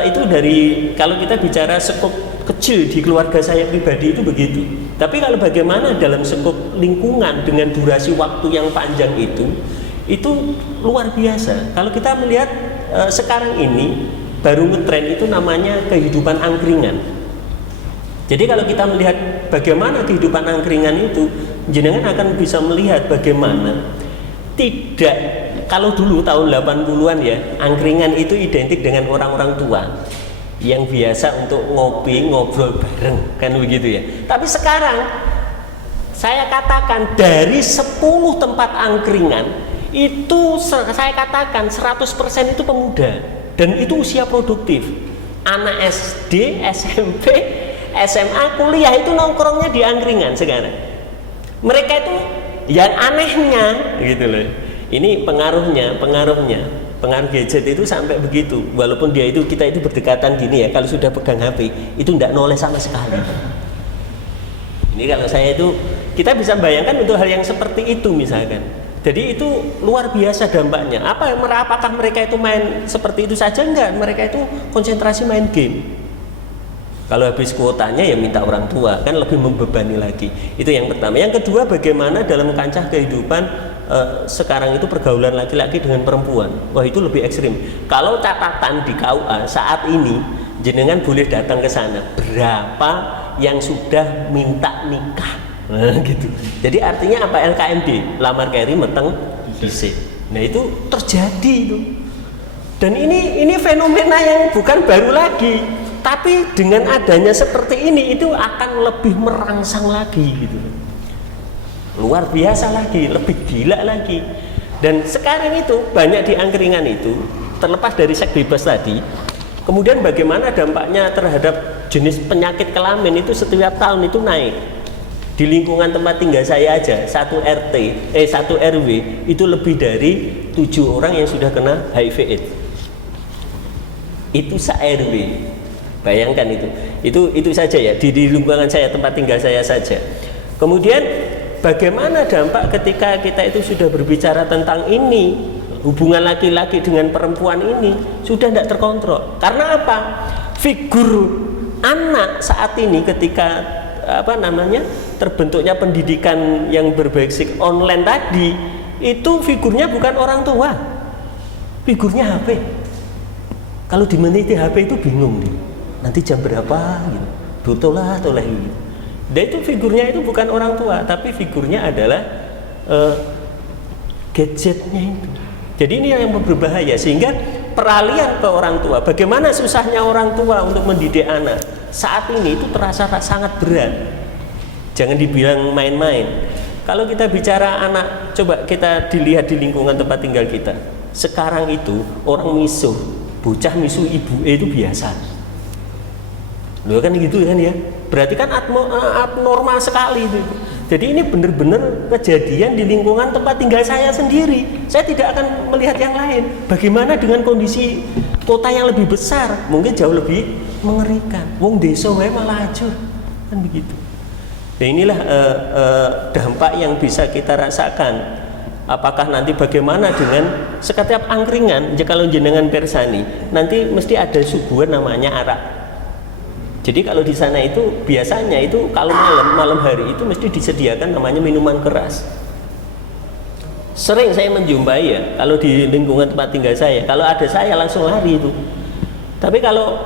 itu dari kalau kita bicara skop kecil di keluarga saya pribadi itu begitu. Tapi kalau bagaimana dalam skop lingkungan dengan durasi waktu yang panjang itu luar biasa. Kalau kita melihat sekarang ini baru ngetren itu namanya kehidupan angkringan. Jadi kalau kita melihat bagaimana kehidupan angkringan itu, jenengan akan bisa melihat bagaimana kalau dulu tahun 80-an ya, angkringan itu identik dengan orang-orang tua yang biasa untuk ngopi, ngobrol bareng, kan begitu ya. Tapi sekarang saya katakan dari 10 tempat angkringan itu saya katakan 100% itu pemuda. Dan itu usia produktif. Anak SD, SMP, SMA, kuliah itu nongkrongnya di angkringan sekarang. Mereka itu yang anehnya gitu loh. Ini pengaruh gadget itu sampai begitu. Walaupun kita itu berdekatan gini ya, kalau sudah pegang HP itu tidak noleh sama sekali. Ini kalau saya itu, kita bisa bayangkan untuk hal yang seperti itu misalkan. Jadi itu luar biasa dampaknya. Apakah mereka itu main seperti itu saja? Enggak, mereka itu konsentrasi main game. Kalau habis kuotanya ya minta orang tua, kan lebih membebani lagi. Itu yang pertama. Yang kedua, bagaimana dalam kancah kehidupan sekarang itu pergaulan laki-laki dengan perempuan. Wah, itu lebih ekstrim. Kalau catatan di KUA saat ini, jenengan boleh datang ke sana. Berapa yang sudah minta nikah? Nah, gitu. Jadi artinya apa? LKMD, lamar keri meteng dhisik. Nah, itu terjadi itu. Dan ini fenomena yang bukan baru lagi, tapi dengan adanya seperti ini itu akan lebih merangsang lagi gitu. Luar biasa lagi, lebih gila lagi. Dan sekarang itu banyak di angkringan itu, terlepas dari seks bebas tadi, kemudian bagaimana dampaknya terhadap jenis penyakit kelamin itu setiap tahun itu naik. Di lingkungan tempat tinggal saya aja, satu RW itu lebih dari 7 orang yang sudah kena HIV/AIDS. Itu se-RW. Bayangkan itu saja ya, di lingkungan saya, tempat tinggal saya saja. Kemudian bagaimana dampak ketika kita itu sudah berbicara tentang ini, hubungan laki-laki dengan perempuan ini sudah tidak terkontrol. Karena apa? Figur anak saat ini ketika terbentuknya pendidikan yang berbasis online tadi, itu figurnya bukan orang tua, figurnya HP. Kalau dimeniti HP itu bingung nih, nanti jam berapa gitu, toleh gitu. Dan itu figurnya itu bukan orang tua, tapi figurnya adalah gadgetnya itu. Jadi ini yang berbahaya, sehingga peralihan ke orang tua. Bagaimana susahnya orang tua untuk mendidik anak saat ini itu terasa sangat berat. Jangan dibilang main-main. Kalau kita bicara anak, coba kita dilihat di lingkungan tempat tinggal kita. Sekarang itu orang misuh, bocah misuh ibu itu biasa. Loh kan gitu kan ya. Berarti kan abnormal sekali itu. Jadi ini benar-benar kejadian di lingkungan tempat tinggal saya sendiri. Saya tidak akan melihat yang lain. Bagaimana dengan kondisi kota yang lebih besar? Mungkin jauh lebih mengerikan. Wong desa wae malah hancur. Kan begitu. Nah inilah dampak yang bisa kita rasakan. Apakah nanti bagaimana dengan setiap angkringan, kalau jenengan persani, nanti mesti ada suguhan namanya arak. Jadi kalau di sana itu biasanya itu kalau malam hari itu mesti disediakan namanya minuman keras. Sering saya menjumpai ya, kalau di lingkungan tempat tinggal saya, kalau ada saya langsung lari itu. Tapi kalau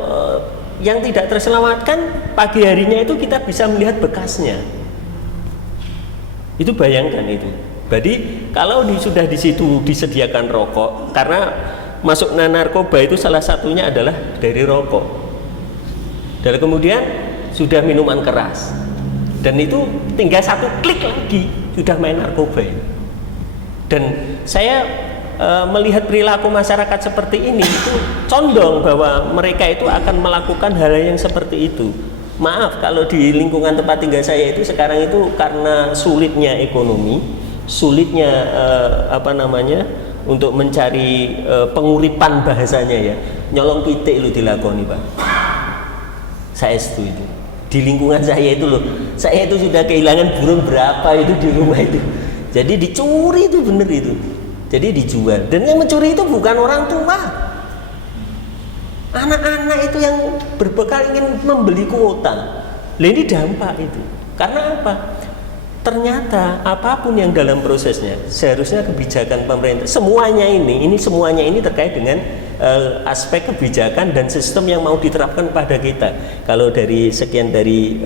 yang tidak terselamatkan, pagi harinya itu kita bisa melihat bekasnya. Itu bayangkan itu. Jadi kalau sudah di situ disediakan rokok, karena masuk narkoba itu salah satunya adalah dari rokok. Dan kemudian sudah minuman keras, dan itu tinggal satu klik lagi sudah main narkoba. Dan saya melihat perilaku masyarakat seperti ini itu condong bahwa mereka itu akan melakukan hal yang seperti itu. Maaf kalau di lingkungan tempat tinggal saya itu sekarang itu karena sulitnya ekonomi, sulitnya untuk mencari penguripan bahasanya ya, nyolong pitik lu dilakoni Pak. Saya setuju. Di lingkungan saya itu loh, saya itu sudah kehilangan burung berapa itu di rumah itu. Jadi dicuri itu bener itu. Jadi dijual. Dan yang mencuri itu bukan orang tua. Anak-anak itu yang berbekal ingin membeli kuota. Lah ini dampak itu. Karena apa? Ternyata apapun yang dalam prosesnya, seharusnya kebijakan pemerintah semuanya ini terkait dengan aspek kebijakan dan sistem yang mau diterapkan pada kita. Kalau dari sekian dari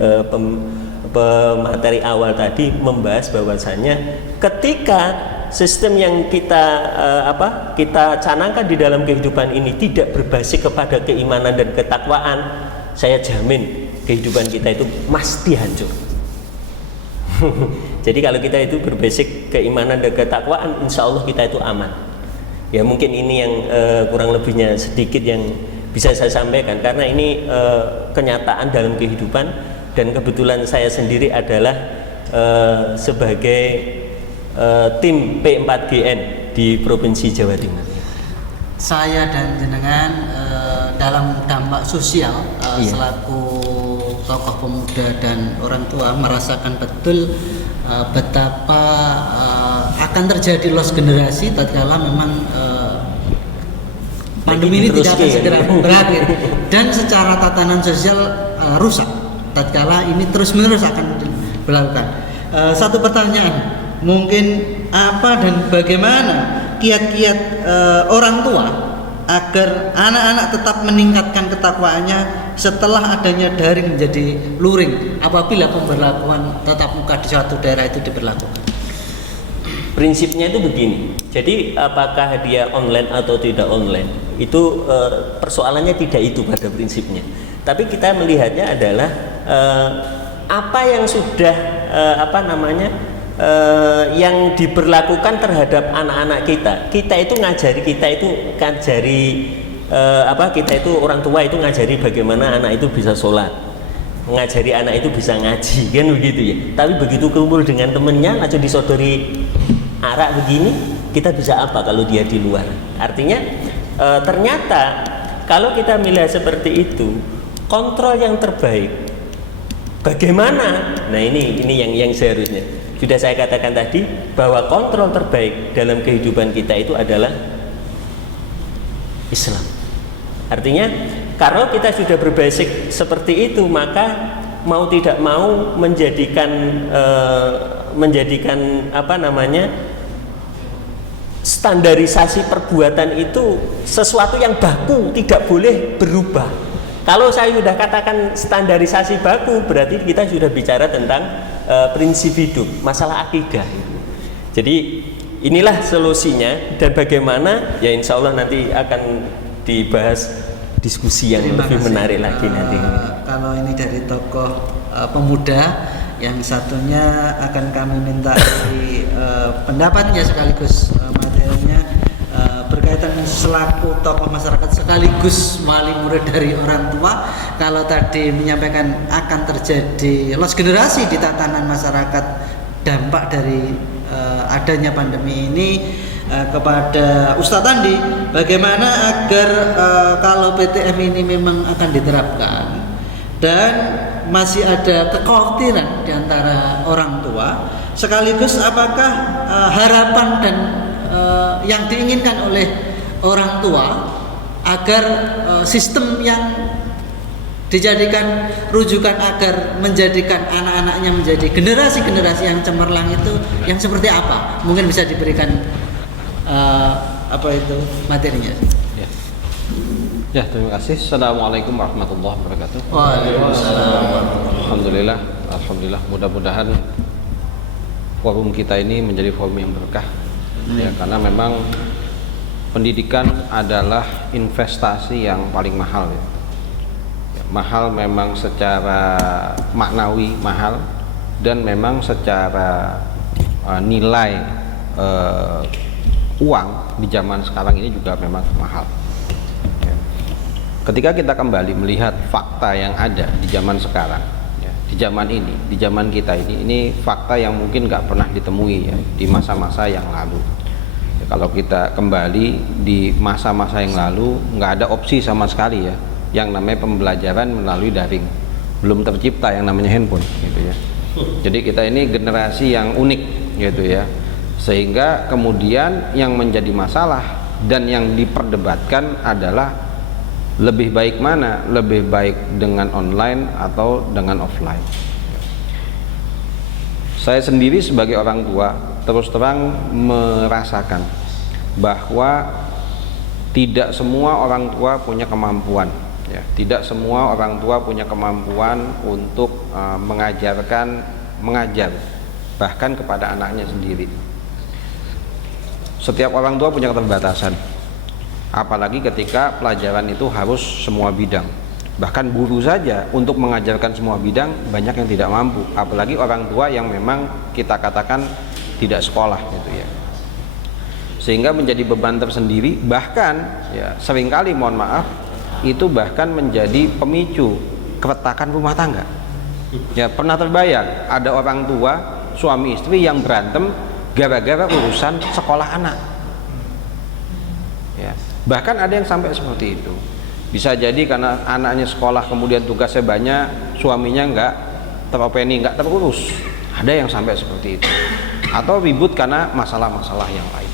pemateri awal tadi membahas bahwasannya ketika sistem yang kita canangkan di dalam kehidupan ini tidak berbasis kepada keimanan dan ketakwaan, saya jamin kehidupan kita itu pasti hancur. Jadi kalau kita itu berbasis keimanan dan ketakwaan, insya Allah kita itu aman. Ya mungkin ini yang kurang lebihnya sedikit yang bisa saya sampaikan, karena ini kenyataan dalam kehidupan, dan kebetulan saya sendiri adalah sebagai tim P4GN di Provinsi Jawa Timur. Saya dan jenengan dalam dampak sosial selaku tokoh pemuda dan orang tua merasakan betul betapa akan terjadi loss generasi tatkala memang pandemi ini tidak akan segera berakhir, dan secara tatanan sosial rusak tatkala ini terus-menerus akan dilakukan. Satu pertanyaan, mungkin apa dan bagaimana kiat-kiat orang tua agar anak-anak tetap meningkatkan ketakwaannya setelah adanya daring menjadi luring apabila pemberlakuan tatap muka di suatu daerah itu diberlakukan? Prinsipnya itu begini. Jadi apakah dia online atau tidak online itu persoalannya tidak itu pada prinsipnya. Tapi kita melihatnya adalah apa yang sudah yang diberlakukan terhadap anak-anak kita itu ngajari, kita itu orang tua itu ngajari bagaimana anak itu bisa sholat, ngajari anak itu bisa ngaji, kan begitu ya. Tapi begitu kumpul dengan temennya langsung disodori arak begini, kita bisa apa kalau dia di luar? Artinya ternyata kalau kita melihat seperti itu, kontrol yang terbaik bagaimana? Nah ini yang seharusnya sudah saya katakan tadi, bahwa kontrol terbaik dalam kehidupan kita itu adalah Islam. Artinya kalau kita sudah berbasic seperti itu, maka mau tidak mau menjadikan standarisasi perbuatan itu sesuatu yang baku, tidak boleh berubah. Kalau saya sudah katakan standarisasi baku, berarti kita sudah bicara tentang prinsip hidup, masalah akidah. Jadi inilah solusinya, dan bagaimana ya insya Allah nanti akan dibahas diskusi yang lebih menarik lagi nanti. Kalau ini dari tokoh pemuda Yang satunya akan kami minta pendapatnya sekaligus materinya berkaitan selaku tokoh masyarakat sekaligus wali murid dari orang tua. Kalau tadi menyampaikan akan terjadi loss generasi di tatanan masyarakat dampak dari adanya pandemi ini, kepada Ustadz Andi, bagaimana agar kalau PTM ini memang akan diterapkan dan masih ada kekhawatiran di antara orang tua, sekaligus apakah harapan dan yang diinginkan oleh orang tua agar sistem yang dijadikan rujukan agar menjadikan anak-anaknya menjadi generasi-generasi yang cemerlang itu yang seperti apa? Mungkin bisa diberikan materinya. Ya, terima kasih. Assalamualaikum warahmatullahi wabarakatuh. Waalaikumsalam. Alhamdulillah. Mudah-mudahan forum kita ini menjadi forum yang berkah. Ya, karena memang pendidikan adalah investasi yang paling mahal. Ya, mahal memang secara maknawi mahal, dan memang secara nilai uang di zaman sekarang ini juga memang mahal. Ketika kita kembali melihat fakta yang ada di zaman sekarang, ya, di zaman ini, di zaman kita ini fakta yang mungkin nggak pernah ditemui ya di masa-masa yang lalu. Ya, kalau kita kembali di masa-masa yang lalu, nggak ada opsi sama sekali ya yang namanya pembelajaran melalui daring. Belum tercipta yang namanya handphone, gitu ya. Jadi kita ini generasi yang unik, gitu ya. Sehingga kemudian yang menjadi masalah dan yang diperdebatkan adalah lebih baik mana? Lebih baik dengan online atau dengan offline? Saya sendiri sebagai orang tua terus terang merasakan bahwa tidak semua orang tua punya kemampuan ya. Tidak semua orang tua punya kemampuan untuk mengajar bahkan kepada anaknya sendiri. Setiap orang tua punya keterbatasan, apalagi ketika pelajaran itu harus semua bidang. Bahkan guru saja untuk mengajarkan semua bidang banyak yang tidak mampu, apalagi orang tua yang memang kita katakan tidak sekolah gitu ya. Sehingga menjadi beban tersendiri, bahkan ya seringkali mohon maaf itu bahkan menjadi pemicu keretakan rumah tangga. Ya, pernah terbayang ada orang tua suami istri yang berantem gara-gara urusan sekolah anak. Ya, bahkan ada yang sampai seperti itu. Bisa jadi karena anaknya sekolah kemudian tugasnya banyak, suaminya nggak teropeni, nggak terurus. Ada yang sampai seperti itu. Atau ribut karena masalah-masalah yang lain.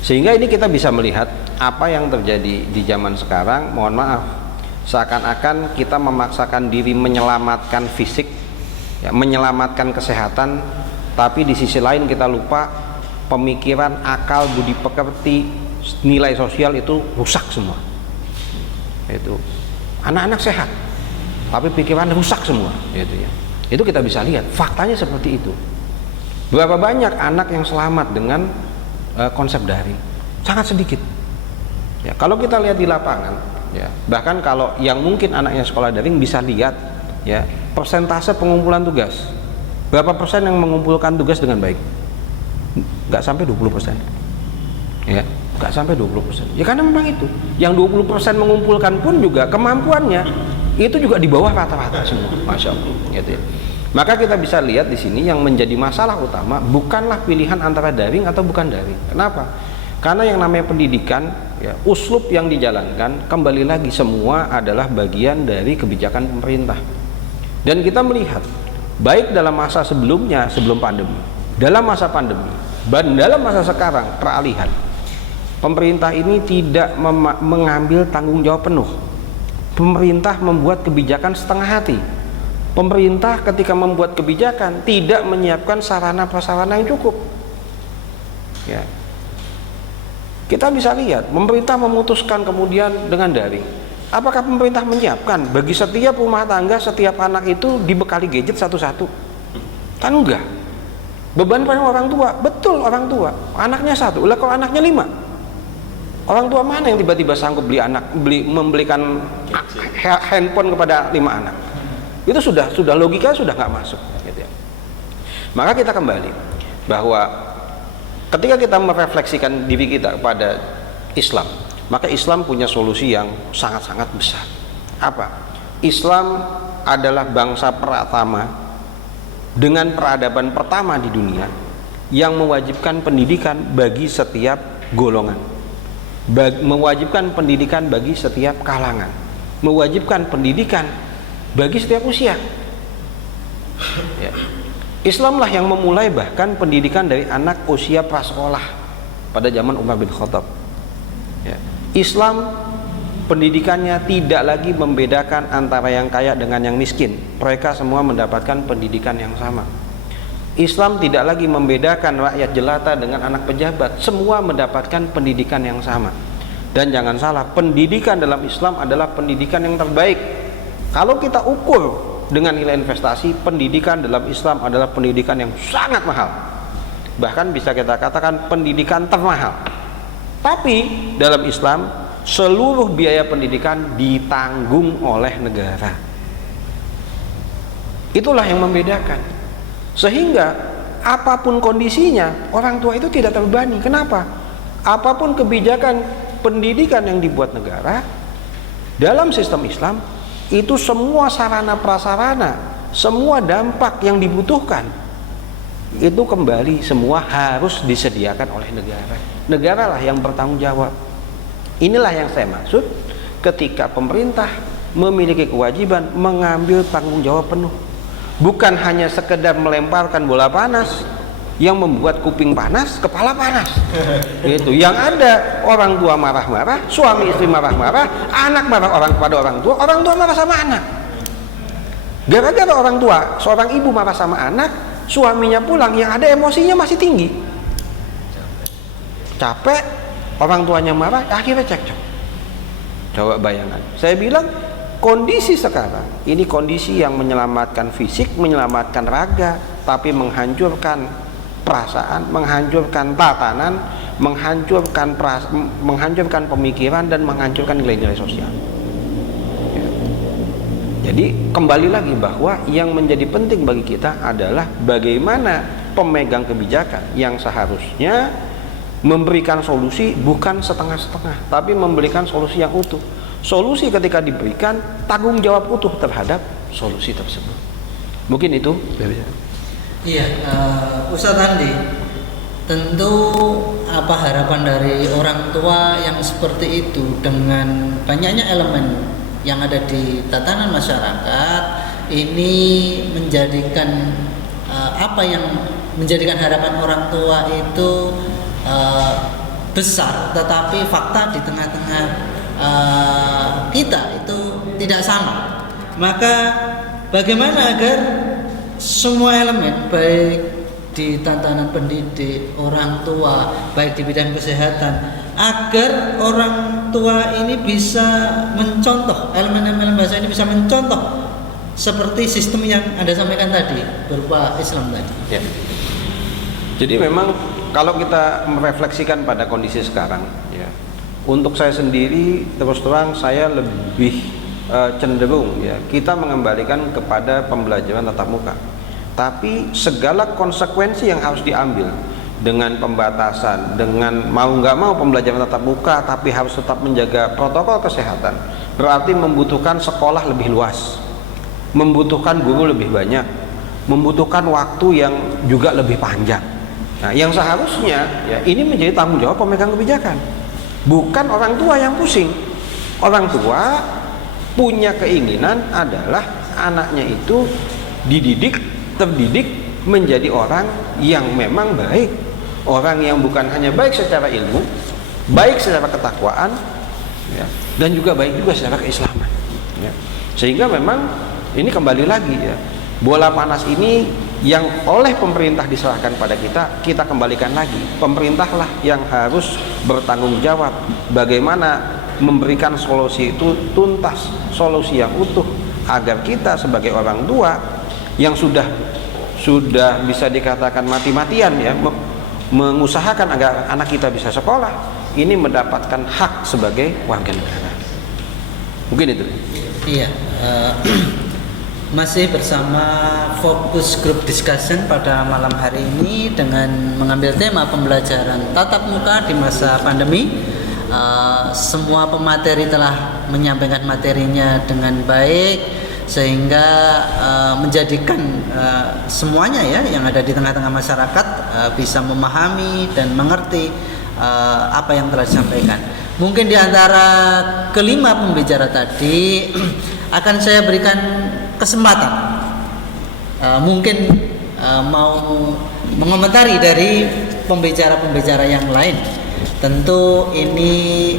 Sehingga ini kita bisa melihat apa yang terjadi di zaman sekarang. Mohon maaf, seakan-akan kita memaksakan diri menyelamatkan fisik, ya, menyelamatkan kesehatan, tapi di sisi lain kita lupa pemikiran, akal, budi pekerti, nilai sosial itu rusak semua. Itu anak-anak sehat tapi pikiran rusak semua gitu ya. Itu kita bisa lihat faktanya seperti itu. Berapa banyak anak yang selamat dengan konsep daring? Sangat sedikit ya. Kalau kita lihat di lapangan ya, bahkan kalau yang mungkin anaknya sekolah daring bisa lihat ya persentase pengumpulan tugas. Berapa persen yang mengumpulkan tugas dengan baik? Nggak sampai 20%. Ya, nggak sampai 20%. Ya karena memang itu. Yang 20% mengumpulkan pun juga kemampuannya itu juga di bawah rata-rata semua. Masya Allah. Gitu ya. Maka kita bisa lihat di sini yang menjadi masalah utama bukanlah pilihan antara daring atau bukan daring. Kenapa? Karena yang namanya pendidikan, ya, uslub yang dijalankan kembali lagi semua adalah bagian dari kebijakan pemerintah. Dan kita melihat baik dalam masa sebelumnya, sebelum pandemi, dalam masa pandemi, dan dalam masa sekarang peralihan, pemerintah ini tidak mengambil tanggung jawab penuh. Pemerintah membuat kebijakan setengah hati. Pemerintah ketika membuat kebijakan tidak menyiapkan sarana prasarana yang cukup. Ya. Kita bisa lihat, pemerintah memutuskan kemudian dengan daring. Apakah pemerintah menyiapkan bagi setiap rumah tangga, setiap anak itu dibekali gadget satu-satu? Kan enggak. Beban pada orang tua, betul orang tua. Anaknya satu, lah kalau anaknya 5. Orang tua mana yang tiba-tiba sanggup membelikan handphone kepada 5 anak? Itu sudah logika sudah nggak masuk gitu ya. Maka kita kembali bahwa ketika kita merefleksikan diri kita kepada Islam, maka Islam punya solusi yang sangat-sangat besar. Apa? Islam adalah bangsa pertama dengan peradaban pertama di dunia yang mewajibkan pendidikan bagi setiap golongan, mewajibkan pendidikan bagi setiap kalangan, mewajibkan pendidikan bagi setiap usia. Ya. Islamlah yang memulai bahkan pendidikan dari anak usia prasekolah pada zaman Umar bin Khattab. Ya. Islam pendidikannya tidak lagi membedakan antara yang kaya dengan yang miskin. Mereka semua mendapatkan pendidikan yang sama. Islam tidak lagi membedakan rakyat jelata dengan anak pejabat. Semua mendapatkan pendidikan yang sama. Dan jangan salah, pendidikan dalam Islam adalah pendidikan yang terbaik. Kalau kita ukur dengan nilai investasi, pendidikan dalam Islam adalah pendidikan yang sangat mahal. Bahkan bisa kita katakan pendidikan termahal. Tapi dalam Islam seluruh biaya pendidikan ditanggung oleh negara. Itulah yang membedakan. Sehingga apapun kondisinya, orang tua itu tidak terbebani. Kenapa? Apapun kebijakan pendidikan yang dibuat negara dalam sistem Islam, itu semua sarana prasarana, semua dampak yang dibutuhkan itu kembali semua harus disediakan oleh negara. Negaralah yang bertanggung jawab. Inilah yang saya maksud ketika pemerintah memiliki kewajiban mengambil tanggung jawab penuh. Bukan hanya sekedar melemparkan bola panas yang membuat kuping panas, kepala panas. Itu yang ada orang tua marah-marah, suami istri marah-marah, anak marah pada orang tua marah sama anak. Gara-gara orang tua, seorang ibu marah sama anak, suaminya pulang yang ada emosinya masih tinggi. Capek, orang tuanya marah, akhirnya cekcok. Coba bayangkan. Saya bilang kondisi sekarang ini kondisi yang menyelamatkan fisik, menyelamatkan raga, tapi menghancurkan perasaan, menghancurkan tatanan, menghancurkan pemikiran dan menghancurkan nilai-nilai sosial. Ya. Jadi kembali lagi bahwa yang menjadi penting bagi kita adalah bagaimana pemegang kebijakan yang seharusnya memberikan solusi bukan setengah-setengah, tapi memberikan solusi yang utuh. Solusi ketika diberikan tanggung jawab utuh terhadap solusi tersebut. Mungkin itu. Iya, Ustadz Andi, tentu apa harapan dari orang tua yang seperti itu dengan banyaknya elemen yang ada di tatanan masyarakat ini menjadikan apa yang menjadikan harapan orang tua itu besar, tetapi fakta di tengah-tengah kita itu tidak sama. Maka bagaimana agar semua elemen baik di tatanan pendidik, orang tua, baik di bidang kesehatan, agar orang tua ini bisa mencontoh, elemen-elemen bahasa ini bisa mencontoh seperti sistem yang Anda sampaikan tadi berupa Islam tadi. Ya. Jadi memang kalau kita merefleksikan pada kondisi sekarang, ya, untuk saya sendiri terus terang saya lebih cenderung ya kita mengembalikan kepada pembelajaran tatap muka. Tapi segala konsekuensi yang harus diambil dengan pembatasan, dengan mau nggak mau pembelajaran tatap muka, tapi harus tetap menjaga protokol kesehatan, berarti membutuhkan sekolah lebih luas, membutuhkan guru lebih banyak, membutuhkan waktu yang juga lebih panjang. Nah, yang seharusnya ya ini menjadi tanggung jawab pemegang kebijakan, bukan orang tua yang pusing. Orang tua punya keinginan adalah anaknya itu terdidik menjadi orang yang memang baik, orang yang bukan hanya baik secara ilmu, baik secara ketakwaan, ya, dan juga baik juga secara keislaman. Ya. Sehingga memang ini kembali lagi ya, bola panas ini yang oleh pemerintah diserahkan pada kita kembalikan lagi. Pemerintahlah yang harus bertanggung jawab bagaimana memberikan solusi itu tuntas, solusi yang utuh, agar kita sebagai orang tua yang sudah bisa dikatakan mati-matian ya mengusahakan agar anak kita bisa sekolah, ini mendapatkan hak sebagai warga negara. Mungkin itu. Iya. Masih bersama fokus group discussion pada malam hari ini dengan mengambil tema pembelajaran tatap muka di masa pandemi. Semua pemateri telah menyampaikan materinya dengan baik sehingga menjadikan semuanya ya yang ada di tengah-tengah masyarakat bisa memahami dan mengerti apa yang telah disampaikan. Mungkin di antara kelima pembicara tadi akan saya berikan kesempatan mungkin mau mengomentari dari pembicara-pembicara yang lain. Tentu ini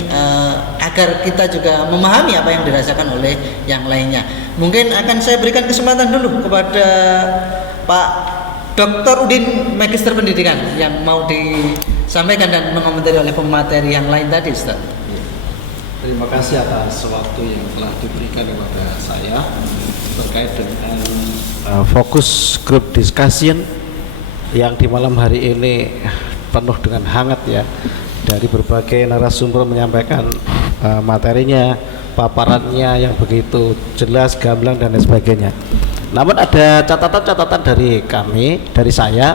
agar kita juga memahami apa yang dirasakan oleh yang lainnya. Mungkin akan saya berikan kesempatan dulu kepada Pak Dr. Udin, Magister Pendidikan, yang mau disampaikan dan mengomentari oleh pemateri yang lain tadi, Ustaz. Terima kasih atas waktu yang telah diberikan kepada saya terkait dengan fokus group discussion yang di malam hari ini penuh dengan hangat ya, dari berbagai narasumber menyampaikan materinya, paparannya yang begitu jelas, gamblang dan lain sebagainya. Namun ada catatan-catatan dari kami, dari saya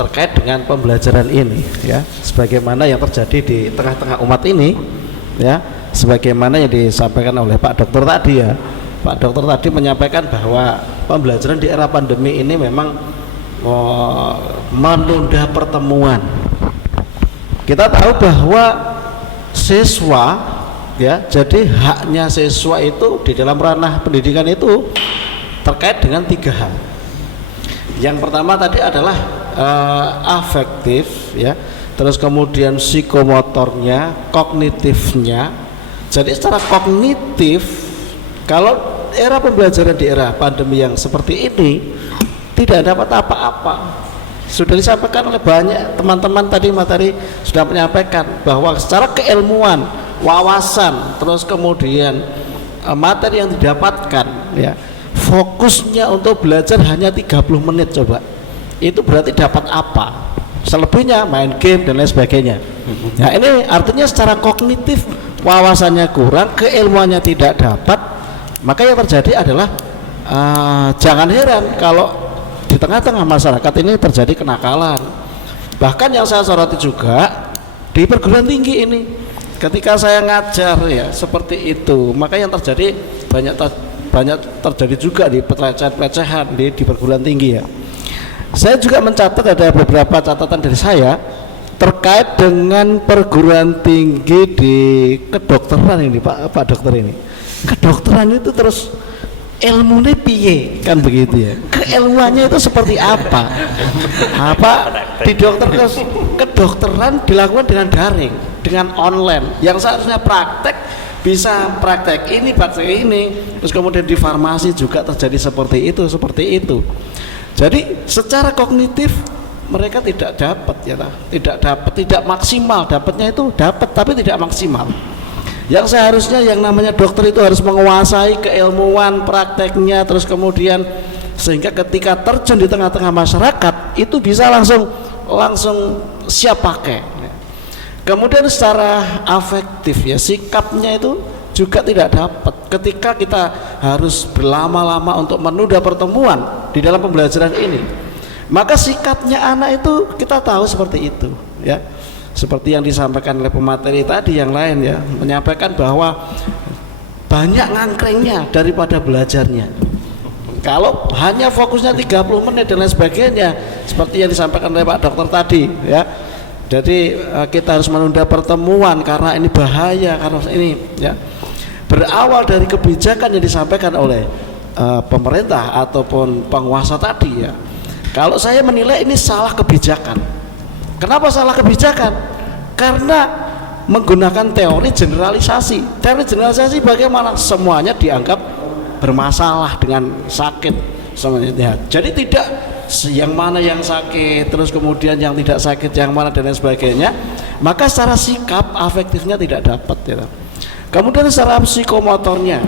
terkait dengan pembelajaran ini ya, sebagaimana yang terjadi di tengah-tengah umat ini ya, sebagaimana yang disampaikan oleh Pak Dokter tadi ya. Pak Dokter tadi menyampaikan bahwa pembelajaran di era pandemi ini memang menunda pertemuan. Kita tahu bahwa siswa ya, jadi haknya siswa itu di dalam ranah pendidikan itu terkait dengan 3 hal. Yang pertama tadi adalah afektif ya, terus kemudian psikomotornya, kognitifnya. Jadi secara kognitif, kalau era pembelajaran di era pandemi yang seperti ini tidak dapat apa-apa. Sudah disampaikan oleh banyak teman-teman tadi, materi sudah menyampaikan bahwa secara keilmuan, wawasan, terus kemudian materi yang didapatkan ya, fokusnya untuk belajar hanya 30 menit coba. Itu berarti dapat apa? Selebihnya main game dan lain sebagainya. Nah, ini artinya secara kognitif wawasannya kurang, keilmuannya tidak dapat. Maka yang terjadi adalah jangan heran kalau di tengah-tengah masyarakat ini terjadi kenakalan. Bahkan yang saya soroti juga di perguruan tinggi ini, ketika saya ngajar ya seperti itu, maka yang terjadi banyak terjadi juga di pelecehan di perguruan tinggi ya. Saya juga mencatat, ada beberapa catatan dari saya terkait dengan perguruan tinggi di kedokteran ini, Pak Dokter ini. Kedokteran itu terus ilmunya piye kan begitu ya, keilmuannya itu seperti apa di kedokteran dilakukan dengan daring, dengan online, yang seharusnya praktek bisa praktek ini, terus kemudian di farmasi juga terjadi seperti itu. Jadi secara kognitif mereka tidak dapat ya, tidak maksimal, dapatnya itu dapat tapi tidak maksimal. Yang seharusnya yang namanya dokter itu harus menguasai keilmuan prakteknya, terus kemudian sehingga ketika terjun di tengah-tengah masyarakat itu bisa langsung siap pakai. Kemudian secara afektif ya, sikapnya itu juga tidak dapat ketika kita harus berlama-lama untuk menunda pertemuan di dalam pembelajaran ini. Maka sikapnya anak itu kita tahu seperti itu ya. Seperti yang disampaikan oleh pemateri tadi yang lain ya, menyampaikan bahwa banyak ngangkrengnya daripada belajarnya. Kalau hanya fokusnya 30 menit dan lain sebagainya, seperti yang disampaikan oleh Pak Dokter tadi ya. Jadi kita harus menunda pertemuan karena ini bahaya, karena ini ya. Berawal dari kebijakan yang disampaikan oleh pemerintah ataupun penguasa tadi ya. Kalau saya menilai ini salah kebijakan. Kenapa salah kebijakan? Karena menggunakan teori generalisasi. Teori generalisasi bagaimana? Semuanya dianggap bermasalah dengan sakit semuanya. Jadi tidak yang mana yang sakit, terus kemudian yang tidak sakit yang mana dan lain sebagainya. Maka secara sikap afektifnya tidak dapat ya. Kemudian secara psikomotornya,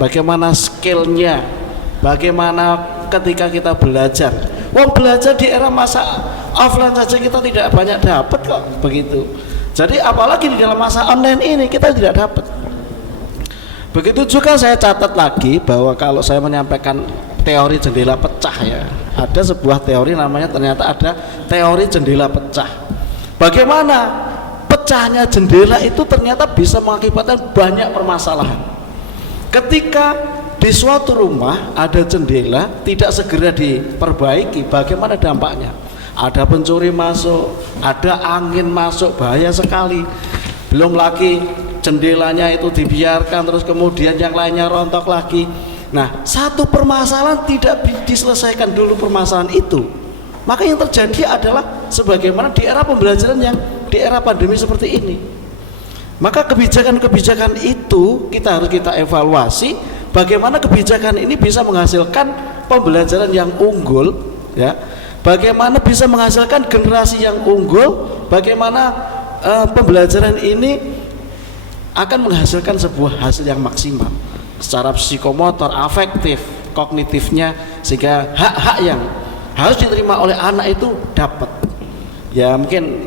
bagaimana skillnya, bagaimana ketika kita belajar. Belajar di era masa offline saja kita tidak banyak dapat kok begitu. Jadi apalagi di dalam masa online ini kita tidak dapat. Begitu juga saya catat lagi bahwa kalau saya menyampaikan teori jendela pecah ya, ada sebuah teori namanya ternyata ada teori jendela pecah. Bagaimana pecahnya jendela itu ternyata bisa mengakibatkan banyak permasalahan. Ketika di suatu rumah ada jendela tidak segera diperbaiki, bagaimana dampaknya? Ada pencuri masuk, ada angin masuk, bahaya sekali. Belum lagi jendelanya itu dibiarkan terus kemudian yang lainnya rontok lagi. Nah, satu permasalahan tidak diselesaikan dulu permasalahan itu, maka yang terjadi adalah sebagaimana di era pembelajaran yang di era pandemi seperti ini. Maka kebijakan-kebijakan itu kita harus evaluasi bagaimana kebijakan ini bisa menghasilkan pembelajaran yang unggul ya. Bagaimana bisa menghasilkan generasi yang unggul, bagaimana pembelajaran ini akan menghasilkan sebuah hasil yang maksimal secara psikomotor, afektif, kognitifnya, sehingga hak-hak yang harus diterima oleh anak itu dapat. Ya mungkin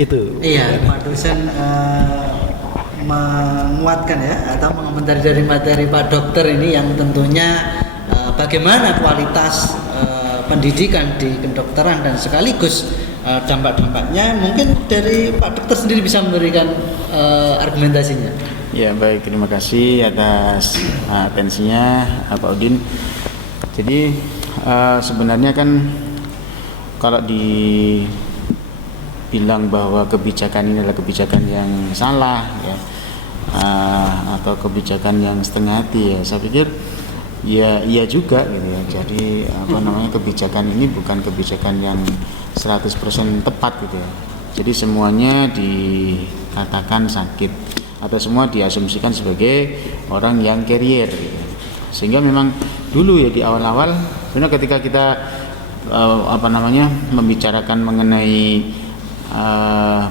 itu. Iya, Pak dosen menguatkan ya atau mengomentari dari materi Pak Dokter ini yang tentunya bagaimana kualitas pendidikan di kedokteran dan sekaligus dampak-dampaknya. Mungkin dari Pak Dokter sendiri bisa memberikan argumentasinya. Ya baik, terima kasih atas atensinya Pak Udin. Jadi sebenarnya kan kalau dibilang bahwa kebijakan ini adalah kebijakan yang salah ya, atau kebijakan yang setengah hati ya, saya pikir ya iya juga gitu ya. Jadi kebijakan ini bukan kebijakan yang 100% tepat gitu ya. Jadi semuanya dikatakan sakit atau semua diasumsikan sebagai orang yang carrier gitu. Sehingga memang dulu ya di awal-awal sebenarnya ketika kita membicarakan mengenai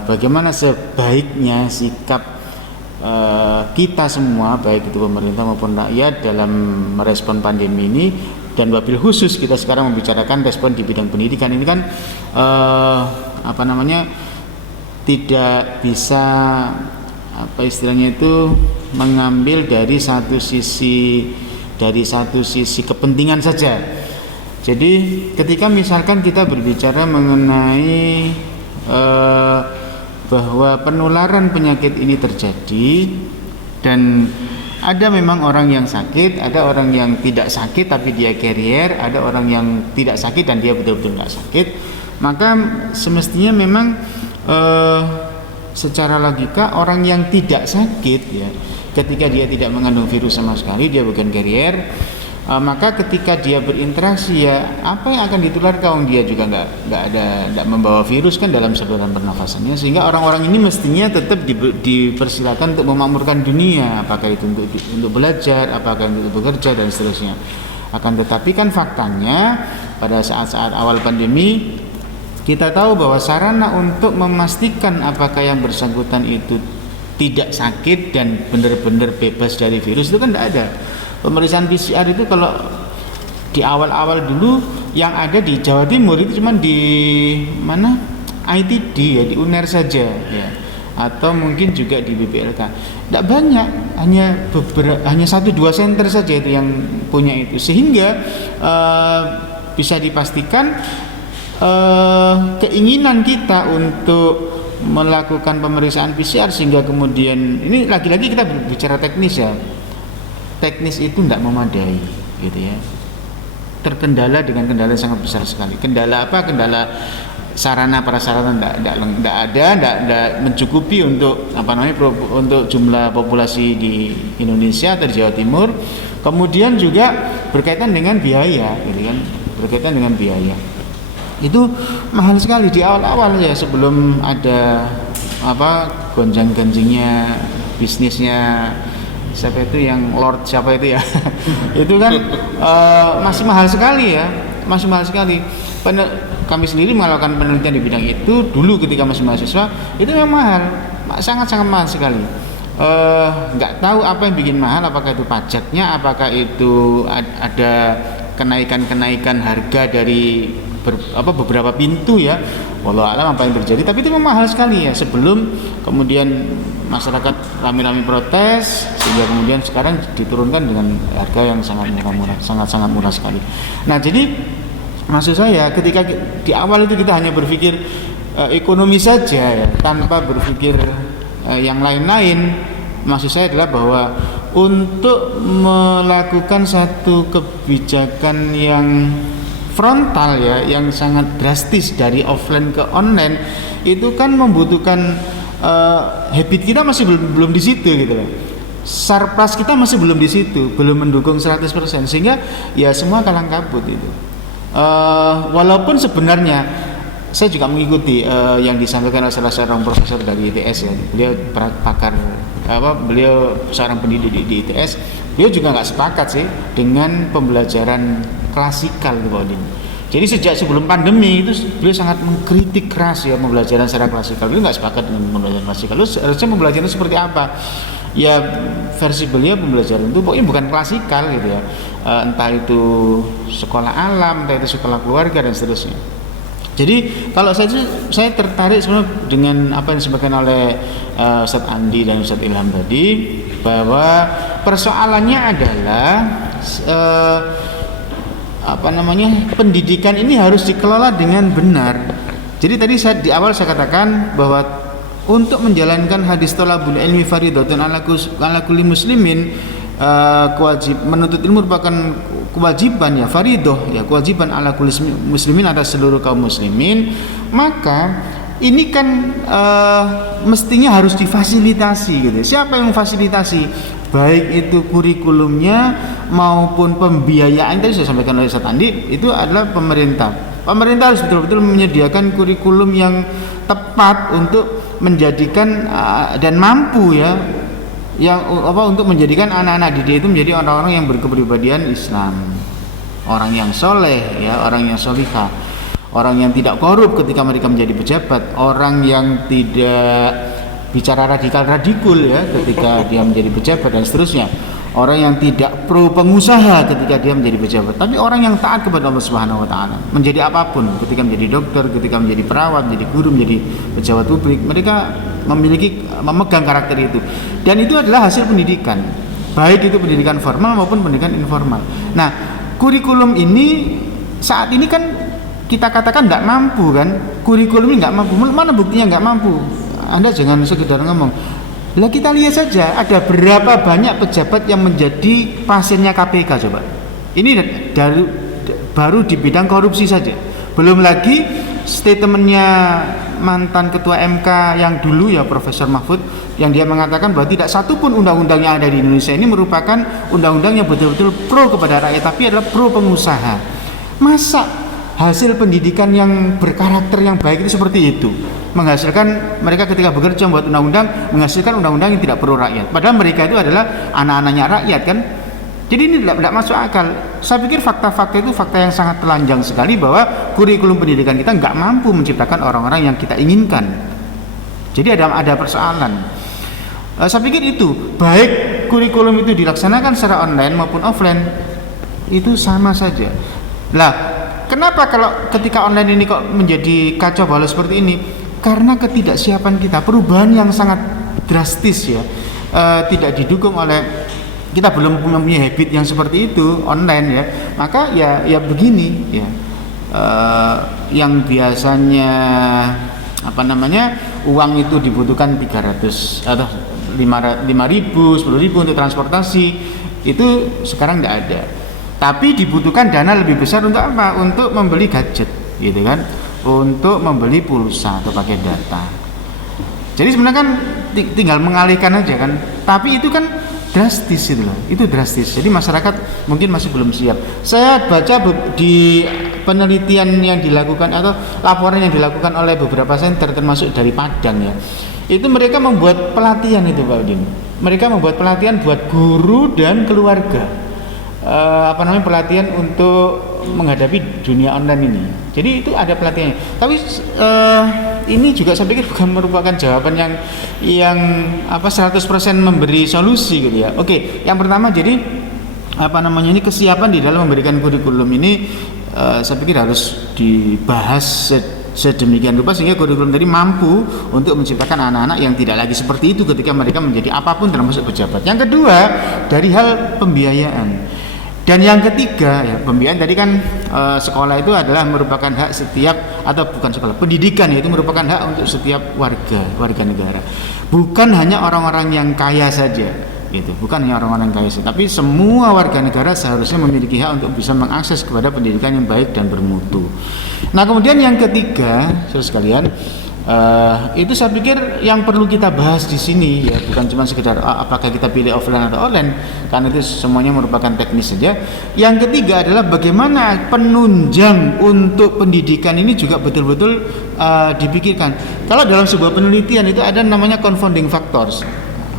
bagaimana sebaiknya sikap kita semua baik itu pemerintah maupun rakyat dalam merespon pandemi ini, dan wabil khusus kita sekarang membicarakan respon di bidang pendidikan ini kan tidak bisa istilahnya itu mengambil dari satu sisi kepentingan saja. Jadi ketika misalkan kita berbicara mengenai bahwa penularan penyakit ini terjadi dan ada memang orang yang sakit, ada orang yang tidak sakit tapi dia carrier, ada orang yang tidak sakit dan dia betul-betul nggak sakit, maka semestinya memang secara logika orang yang tidak sakit ya, ketika dia tidak mengandung virus sama sekali, dia bukan carrier, maka ketika dia berinteraksi ya apa yang akan ditularkan, dia juga nggak membawa virus kan dalam saluran pernafasannya, sehingga orang-orang ini mestinya tetap dipersilakan untuk memakmurkan dunia, apakah itu untuk belajar, apakah untuk bekerja dan seterusnya. Akan tetapi kan faktanya pada saat-saat awal pandemi kita tahu bahwa sarana untuk memastikan apakah yang bersangkutan itu tidak sakit dan benar-benar bebas dari virus itu kan tidak ada. Pemeriksaan PCR itu kalau di awal-awal dulu yang ada di Jawa Timur itu cuma di mana ITD ya, di UNER saja ya, atau mungkin juga di BPLK. Tidak banyak, hanya 1-2 center saja itu yang punya itu, sehingga bisa dipastikan keinginan kita untuk melakukan pemeriksaan PCR sehingga kemudian ini lagi-lagi kita berbicara teknis ya. Teknis itu tidak memadai gitu ya, terkendala dengan kendala yang sangat besar sekali. Kendala apa? Kendala sarana prasarana tidak ada, tidak mencukupi untuk untuk jumlah populasi di Indonesia atau di Jawa Timur. Kemudian juga berkaitan dengan biaya gitu kan, berkaitan dengan biaya itu mahal sekali di awal-awal ya, sebelum ada gonjang-ganjingnya bisnisnya siapa itu yang Lord siapa itu ya itu kan masih mahal sekali ya, masih mahal sekali. Kami sendiri melakukan penelitian di bidang itu dulu ketika masih mahasiswa, itu memang mahal, sangat-sangat mahal sekali. Nggak tahu apa yang bikin mahal, apakah itu pajaknya, apakah itu ada kenaikan harga dari beberapa pintu ya, walau alam apa yang terjadi, tapi itu memang mahal sekali ya, sebelum kemudian masyarakat rame-rame protes sehingga kemudian sekarang diturunkan dengan harga yang sangat murah, sangat murah sekali. Nah, jadi maksud saya ketika di awal itu kita hanya berpikir ekonomi saja ya, tanpa berpikir yang lain-lain, maksud saya adalah bahwa untuk melakukan satu kebijakan yang frontal ya, yang sangat drastis dari offline ke online, itu kan membutuhkan habit kita masih belum di situ gitu loh. Surplus kita masih belum di situ, belum mendukung 100%, sehingga ya semua kalang kabut itu. Walaupun sebenarnya saya juga mengikuti yang disampaikan oleh salah seorang profesor dari ITS ya, beliau pakar beliau seorang pendidik di ITS, beliau juga nggak sepakat sih dengan pembelajaran klasikal gitu Pak Odin. Jadi sejak sebelum pandemi itu beliau sangat mengkritik keras ya pembelajaran secara klasikal. Beliau nggak sepakat dengan pembelajaran klasikal. Lalu harusnya pembelajaran seperti apa? Ya versi beliau pembelajaran itu pokoknya bukan klasikal gitu ya. Entah itu sekolah alam, entah itu sekolah keluarga dan seterusnya. Jadi kalau saya tertarik sebenarnya dengan apa yang disampaikan oleh Ustadz Andi dan Ustadz Ilham tadi, bahwa persoalannya adalah pendidikan ini harus dikelola dengan benar. Jadi tadi di awal saya katakan bahwa untuk menjalankan hadis thalabul ilmi fardhatun ala kulli muslimin, menuntut ilmu merupakan kewajiban ya, faridoh ya, kewajiban ala kulli muslimin atas seluruh kaum muslimin, maka ini kan mestinya harus difasilitasi gitu. Siapa yang memfasilitasi? Baik itu kurikulumnya maupun pembiayaan, tadi saya sampaikan oleh Ustaz Andi, itu adalah pemerintah. Pemerintah harus betul-betul menyediakan kurikulum yang tepat untuk menjadikan dan mampu ya, yang untuk menjadikan anak-anak didik itu menjadi orang-orang yang berkepribadian Islam, orang yang soleh ya, orang yang solihah, orang yang tidak korup ketika mereka menjadi pejabat, orang yang tidak bicara radikul ya ketika dia menjadi pejabat dan seterusnya, orang yang tidak pro pengusaha ketika dia menjadi pejabat, tapi orang yang taat kepada Allah Subhanahu wa taala menjadi apapun, ketika menjadi dokter, ketika menjadi perawat, menjadi guru, menjadi pejabat publik, mereka memegang karakter itu, dan itu adalah hasil pendidikan, baik itu pendidikan formal maupun pendidikan informal. Nah, kurikulum ini saat ini kan kita katakan nggak mampu kan, kurikulum ini nggak mampu. Mana buktinya nggak mampu? Anda jangan sekedar ngomong. Lah kita lihat saja ada berapa banyak pejabat yang menjadi pasiennya KPK coba. Ini baru di bidang korupsi saja. Belum lagi statementnya mantan ketua MK yang dulu ya, Profesor Mahfud, yang dia mengatakan bahwa tidak satu pun undang-undang yang ada di Indonesia ini merupakan undang-undang yang betul-betul pro kepada rakyat, tapi adalah pro pengusaha. Masa hasil pendidikan yang berkarakter yang baik itu seperti itu, menghasilkan mereka ketika bekerja membuat undang-undang, menghasilkan undang-undang yang tidak pro rakyat, padahal mereka itu adalah anak-anaknya rakyat kan. Jadi ini tidak masuk akal. Saya pikir fakta-fakta itu fakta yang sangat telanjang sekali, bahwa kurikulum pendidikan kita nggak mampu menciptakan orang-orang yang kita inginkan. Jadi ada persoalan. Saya pikir itu, baik kurikulum itu dilaksanakan secara online maupun offline, itu sama saja. Lah, kenapa kalau ketika online ini kok menjadi kacau balau seperti ini? Karena ketidaksiapan kita, perubahan yang sangat drastis ya, tidak didukung oleh, kita belum mempunyai habit yang seperti itu online ya. Maka ya begini ya, yang biasanya uang itu dibutuhkan 300 atau 5.000, 10.000 untuk transportasi, itu sekarang tidak ada. Tapi dibutuhkan dana lebih besar untuk apa? Untuk membeli gadget, gitu kan? Untuk membeli pulsa atau pakai data. Jadi sebenarnya kan tinggal mengalihkan aja kan. Tapi itu kan drastis itu loh. Itu drastis. Jadi masyarakat mungkin masih belum siap. Saya baca di penelitian yang dilakukan atau laporan yang dilakukan oleh beberapa center termasuk dari Padang ya. Itu mereka membuat pelatihan itu Pak Udin. Mereka membuat pelatihan buat guru dan keluarga. Pelatihan untuk menghadapi dunia online ini. Jadi itu ada pelatihannya. Tapi ini juga saya pikir bukan merupakan jawaban yang 100% memberi solusi gitu ya. Oke, yang pertama jadi ini kesiapan di dalam memberikan kurikulum ini saya pikir harus dibahas sedemikian rupa sehingga kurikulum tadi mampu untuk menciptakan anak-anak yang tidak lagi seperti itu ketika mereka menjadi apapun termasuk pejabat. Yang kedua, dari hal pembiayaan. Dan yang ketiga, ya, pembiayaan tadi kan sekolah itu adalah merupakan hak setiap, atau bukan sekolah, pendidikan yaitu merupakan hak untuk setiap warga negara. Bukan hanya orang-orang yang kaya saja, gitu. Bukan hanya orang-orang kaya saja, tapi semua warga negara seharusnya memiliki hak untuk bisa mengakses kepada pendidikan yang baik dan bermutu. Nah, kemudian yang ketiga, saudara sekalian, itu saya pikir yang perlu kita bahas di sini, ya, bukan cuma sekedar apakah kita pilih offline atau online, karena itu semuanya merupakan teknis saja. Yang ketiga adalah bagaimana penunjang untuk pendidikan ini juga betul-betul dipikirkan. Kalau dalam sebuah penelitian itu ada namanya confounding factors,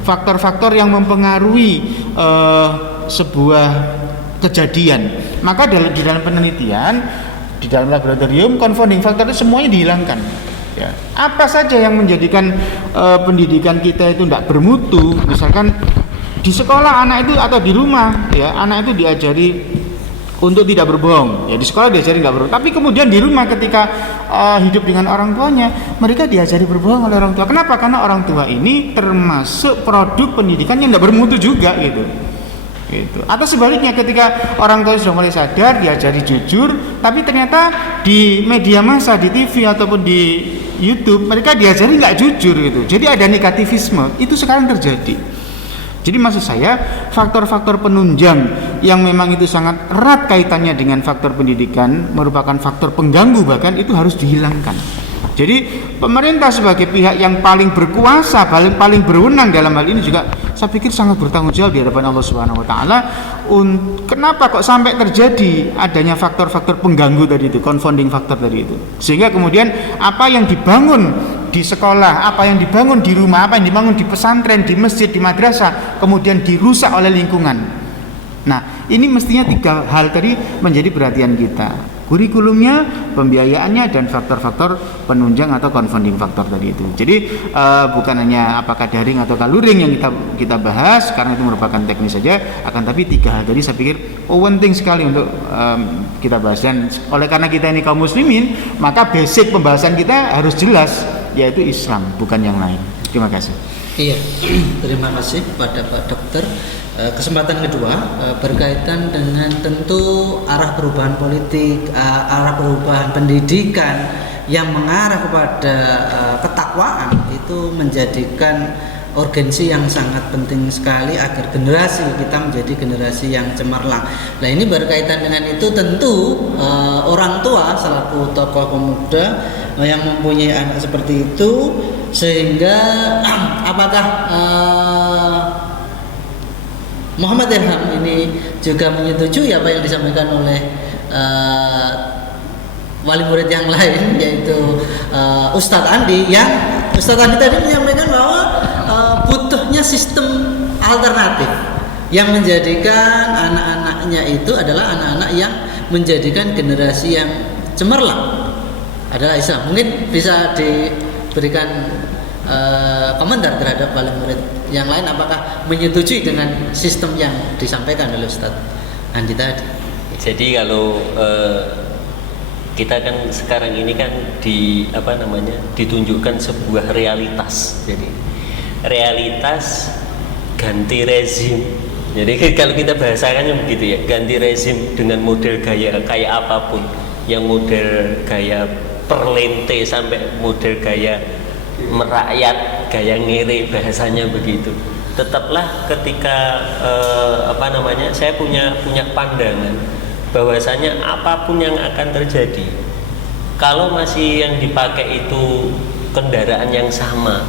faktor-faktor yang mempengaruhi sebuah kejadian. Maka di dalam penelitian, di dalam laboratorium, confounding factor itu semuanya dihilangkan. Ya. Apa saja yang menjadikan pendidikan kita itu tidak bermutu? Misalkan di sekolah anak itu, atau di rumah, ya, anak itu diajari untuk tidak berbohong. Ya, di sekolah diajari nggak berbohong. Tapi kemudian di rumah ketika hidup dengan orang tuanya, mereka diajari berbohong oleh orang tua. Kenapa? Karena orang tua ini termasuk produk pendidikan yang tidak bermutu juga, gitu. Gitu. Atau sebaliknya, ketika orang tua sudah mulai sadar, diajari jujur, tapi ternyata di media massa, di TV ataupun di YouTube mereka diajari nggak jujur, gitu. Jadi ada negativisme, itu sekarang terjadi. Jadi maksud saya, faktor-faktor penunjang yang memang itu sangat erat kaitannya dengan faktor pendidikan, merupakan faktor pengganggu bahkan, itu harus dihilangkan. Jadi pemerintah sebagai pihak yang paling berkuasa, paling berwenang dalam hal ini juga saya pikir sangat bertanggung jawab di hadapan Allah Subhanahu wa taala. Kenapa kok sampai terjadi adanya faktor-faktor pengganggu tadi itu, confounding factor tadi itu. Sehingga kemudian apa yang dibangun di sekolah, apa yang dibangun di rumah, apa yang dibangun di pesantren, di masjid, di madrasah, kemudian dirusak oleh lingkungan. Nah, ini mestinya 3 hal tadi menjadi perhatian kita. Kurikulumnya, pembiayaannya, dan faktor-faktor penunjang atau confounding factor tadi itu. Jadi bukan hanya apakah daring atau luring yang kita bahas, karena itu merupakan teknis saja, akan tapi 3 hal tadi saya pikir penting sekali untuk kita bahas. Dan oleh karena kita ini kaum muslimin, maka basic pembahasan kita harus jelas, yaitu Islam, bukan yang lain. Terima kasih. Iya, terima kasih kepada Pak Dokter. Kesempatan kedua berkaitan dengan tentu arah perubahan politik, arah perubahan pendidikan yang mengarah kepada ketakwaan itu menjadikan urgensi yang sangat penting sekali agar generasi kita menjadi generasi yang cemerlang. Nah, ini berkaitan dengan itu tentu orang tua selaku tokoh pemuda yang mempunyai anak seperti itu, sehingga apakah Muhammad Ilham ini juga menyetujui apa yang disampaikan oleh wali murid yang lain, yaitu Ustadz Andi, yang Ustadz Andi tadi menyampaikan bahwa butuhnya sistem alternatif yang menjadikan anak-anaknya itu adalah anak-anak yang menjadikan generasi yang cemerlang adalah Islam. Mungkin bisa diberikan komentar terhadap wali murid yang lain, apakah menyetujui dengan sistem yang disampaikan oleh Ustadz Andi tadi. Jadi kalau kita kan sekarang ini kan ditunjukkan sebuah realitas. Jadi realitas ganti rezim. Jadi kalau kita bahasakannya begitu ya, ganti rezim dengan model gaya kayak apapun, yang model gaya perlente sampai model gaya merakyat, gaya ngere, bahasanya begitu. Tetaplah ketika saya punya pandangan bahwasanya apapun yang akan terjadi, kalau masih yang dipakai itu kendaraan yang sama,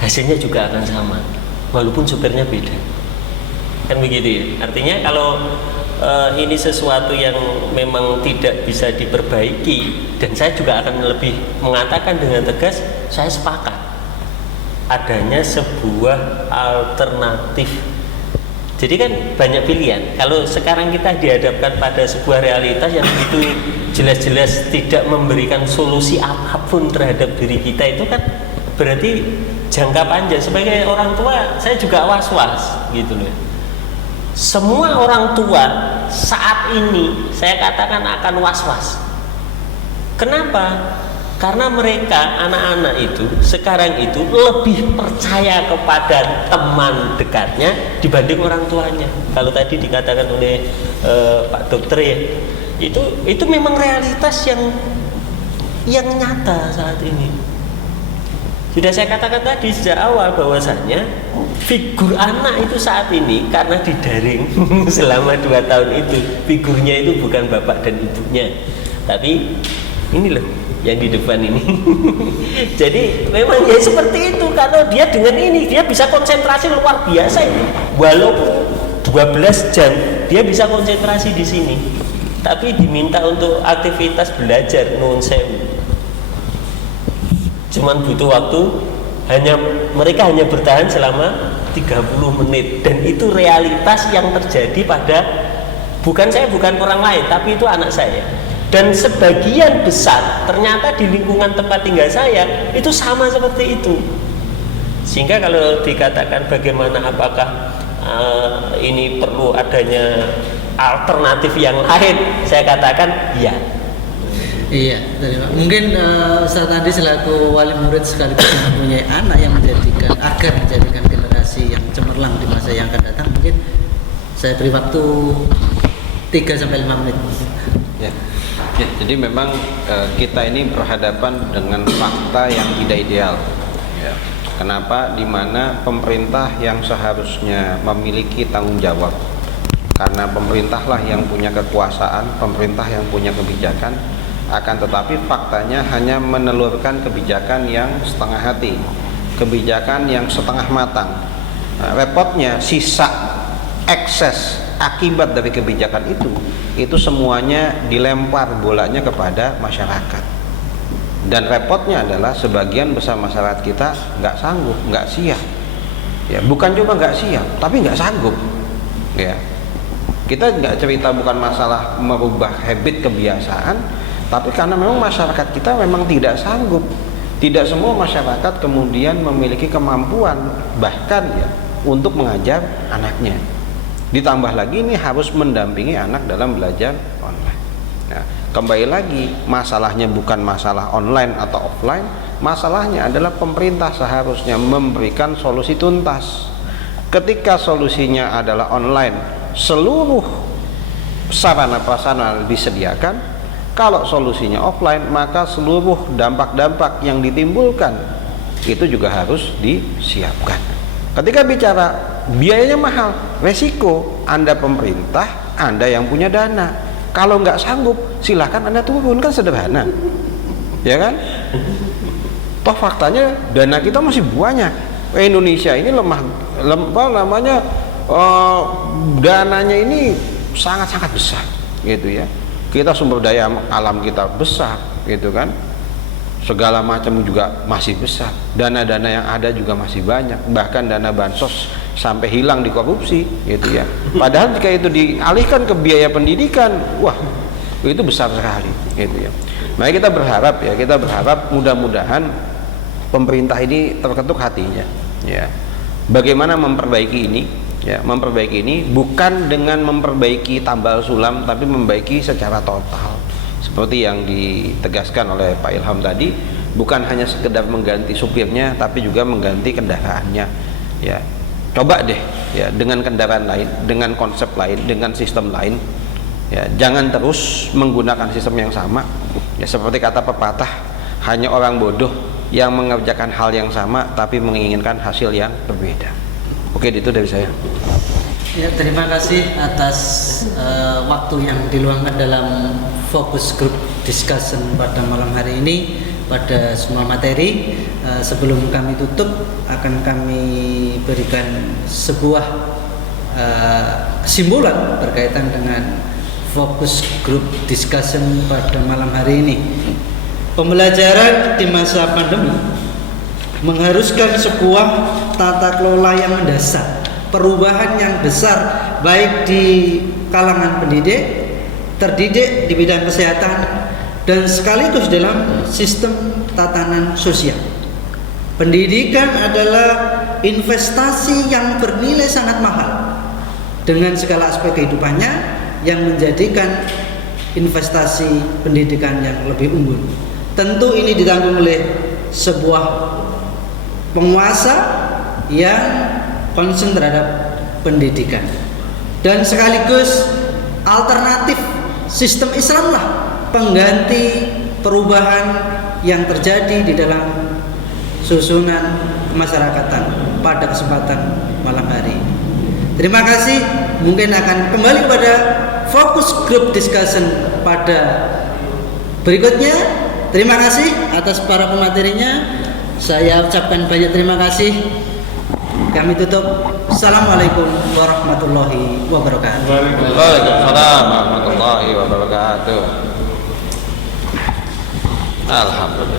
hasilnya juga akan sama walaupun supirnya beda, kan begitu ya. Artinya kalau ini sesuatu yang memang tidak bisa diperbaiki, dan saya juga akan lebih mengatakan dengan tegas, saya sepakat adanya sebuah alternatif. Jadi kan banyak pilihan. Kalau sekarang kita dihadapkan pada sebuah realitas yang itu jelas-jelas tidak memberikan solusi apapun terhadap diri kita, itu kan berarti jangka panjang. Sebagai orang tua, saya juga was-was gitu loh. Semua orang tua saat ini saya katakan akan was-was. Kenapa? Karena mereka, anak-anak itu sekarang itu lebih percaya kepada teman dekatnya dibanding orang tuanya. Kalau tadi dikatakan oleh Pak Dokter ya, itu memang realitas yang nyata saat ini. Sudah saya katakan tadi sejak awal bahwasanya figur anak itu saat ini karena didaring selama 2 tahun itu, figurnya itu bukan bapak dan ibunya, tapi ini loh yang di depan ini. Jadi memang ya seperti itu. Kalau dia dengan ini dia bisa konsentrasi luar biasa ini. Walaupun 12 jam dia bisa konsentrasi di sini. Tapi diminta untuk aktivitas belajar non sewu. Cuman butuh waktu mereka hanya bertahan selama 30 menit dan itu realitas yang terjadi pada bukan orang lain tapi itu anak saya. Dan sebagian besar ternyata di lingkungan tempat tinggal saya itu sama seperti itu. Sehingga kalau dikatakan bagaimana apakah ini perlu adanya alternatif yang lain, saya katakan iya. Iya, mungkin Ustaz Andi selaku wali murid sekaligus mempunyai anak yang agar menjadikan generasi yang cemerlang di masa yang akan datang, mungkin saya beri waktu 3-5 menit. Ya, jadi memang kita ini berhadapan dengan fakta yang tidak ideal. Ya. Kenapa? Dimana pemerintah yang seharusnya memiliki tanggung jawab, karena pemerintahlah yang punya kekuasaan, pemerintah yang punya kebijakan, akan tetapi faktanya hanya menelurkan kebijakan yang setengah hati, kebijakan yang setengah matang. Nah, repotnya sisa ekses akibat dari kebijakan itu semuanya dilempar bolanya kepada masyarakat. Dan repotnya adalah sebagian besar masyarakat kita nggak sanggup, nggak siap. Ya, bukan cuma nggak siap, tapi nggak sanggup. Ya, kita nggak cerita bukan masalah merubah habit kebiasaan, tapi karena memang masyarakat kita memang tidak sanggup. Tidak semua masyarakat kemudian memiliki kemampuan bahkan ya untuk mengajar anaknya. Ditambah lagi ini harus mendampingi anak dalam belajar online. Nah, kembali lagi masalahnya bukan masalah online atau offline, masalahnya adalah pemerintah seharusnya memberikan solusi tuntas. Ketika solusinya adalah online, seluruh sarana prasarana disediakan. Kalau solusinya offline, maka seluruh dampak-dampak yang ditimbulkan itu juga harus disiapkan. Ketika bicara biayanya mahal, resiko Anda pemerintah, Anda yang punya dana. Kalau nggak sanggup, silahkan Anda turun, kan sederhana, ya kan? Toh faktanya dana kita masih banyak. Indonesia ini dananya ini sangat-sangat besar, gitu ya. Kita sumber daya alam kita besar, gitu kan? Segala macam juga masih besar. Dana-dana yang ada juga masih banyak. Bahkan dana bansos sampai hilang di korupsi, gitu ya. Padahal jika itu dialihkan ke biaya pendidikan, wah, itu besar sekali, gitu ya. Maka kita berharap mudah-mudahan pemerintah ini terketuk hatinya, ya. Bagaimana memperbaiki ini? Ya, memperbaiki ini bukan dengan memperbaiki tambal sulam, tapi memperbaiki secara total. Seperti yang ditegaskan oleh Pak Ilham tadi, bukan hanya sekedar mengganti supirnya, tapi juga mengganti kendaraannya. Ya, coba deh, ya, dengan kendaraan lain, dengan konsep lain, dengan sistem lain. Ya, jangan terus menggunakan sistem yang sama. Ya, seperti kata pepatah, hanya orang bodoh yang mengerjakan hal yang sama, tapi menginginkan hasil yang berbeda. Oke, itu dari saya. Ya, terima kasih atas waktu yang diluangkan dalam fokus group discussion pada malam hari ini pada semua materi. Sebelum kami tutup, akan kami berikan sebuah kesimpulan berkaitan dengan fokus group discussion pada malam hari ini. Pembelajaran di masa pandemi mengharuskan sebuah tata kelola yang mendasar, perubahan yang besar baik di kalangan pendidik, terdidik di bidang kesehatan, dan sekaligus dalam sistem tatanan sosial. Pendidikan adalah investasi yang bernilai sangat mahal dengan segala aspek kehidupannya, yang menjadikan investasi pendidikan yang lebih unggul. Tentu ini ditanggung oleh sebuah penguasa yang concern terhadap pendidikan, dan sekaligus alternatif sistem Islam lah pengganti perubahan yang terjadi di dalam susunan kemasyarakatan pada kesempatan malam hari ini. Terima kasih. Mungkin akan kembali kepada fokus group discussion pada berikutnya. Terima kasih atas para pematerinya. Saya ucapkan banyak terima kasih. Kami tutup. Assalamualaikum warahmatullahi wabarakatuh. Waalaikumsalam warahmatullahi wabarakatuh. Alhamdulillah.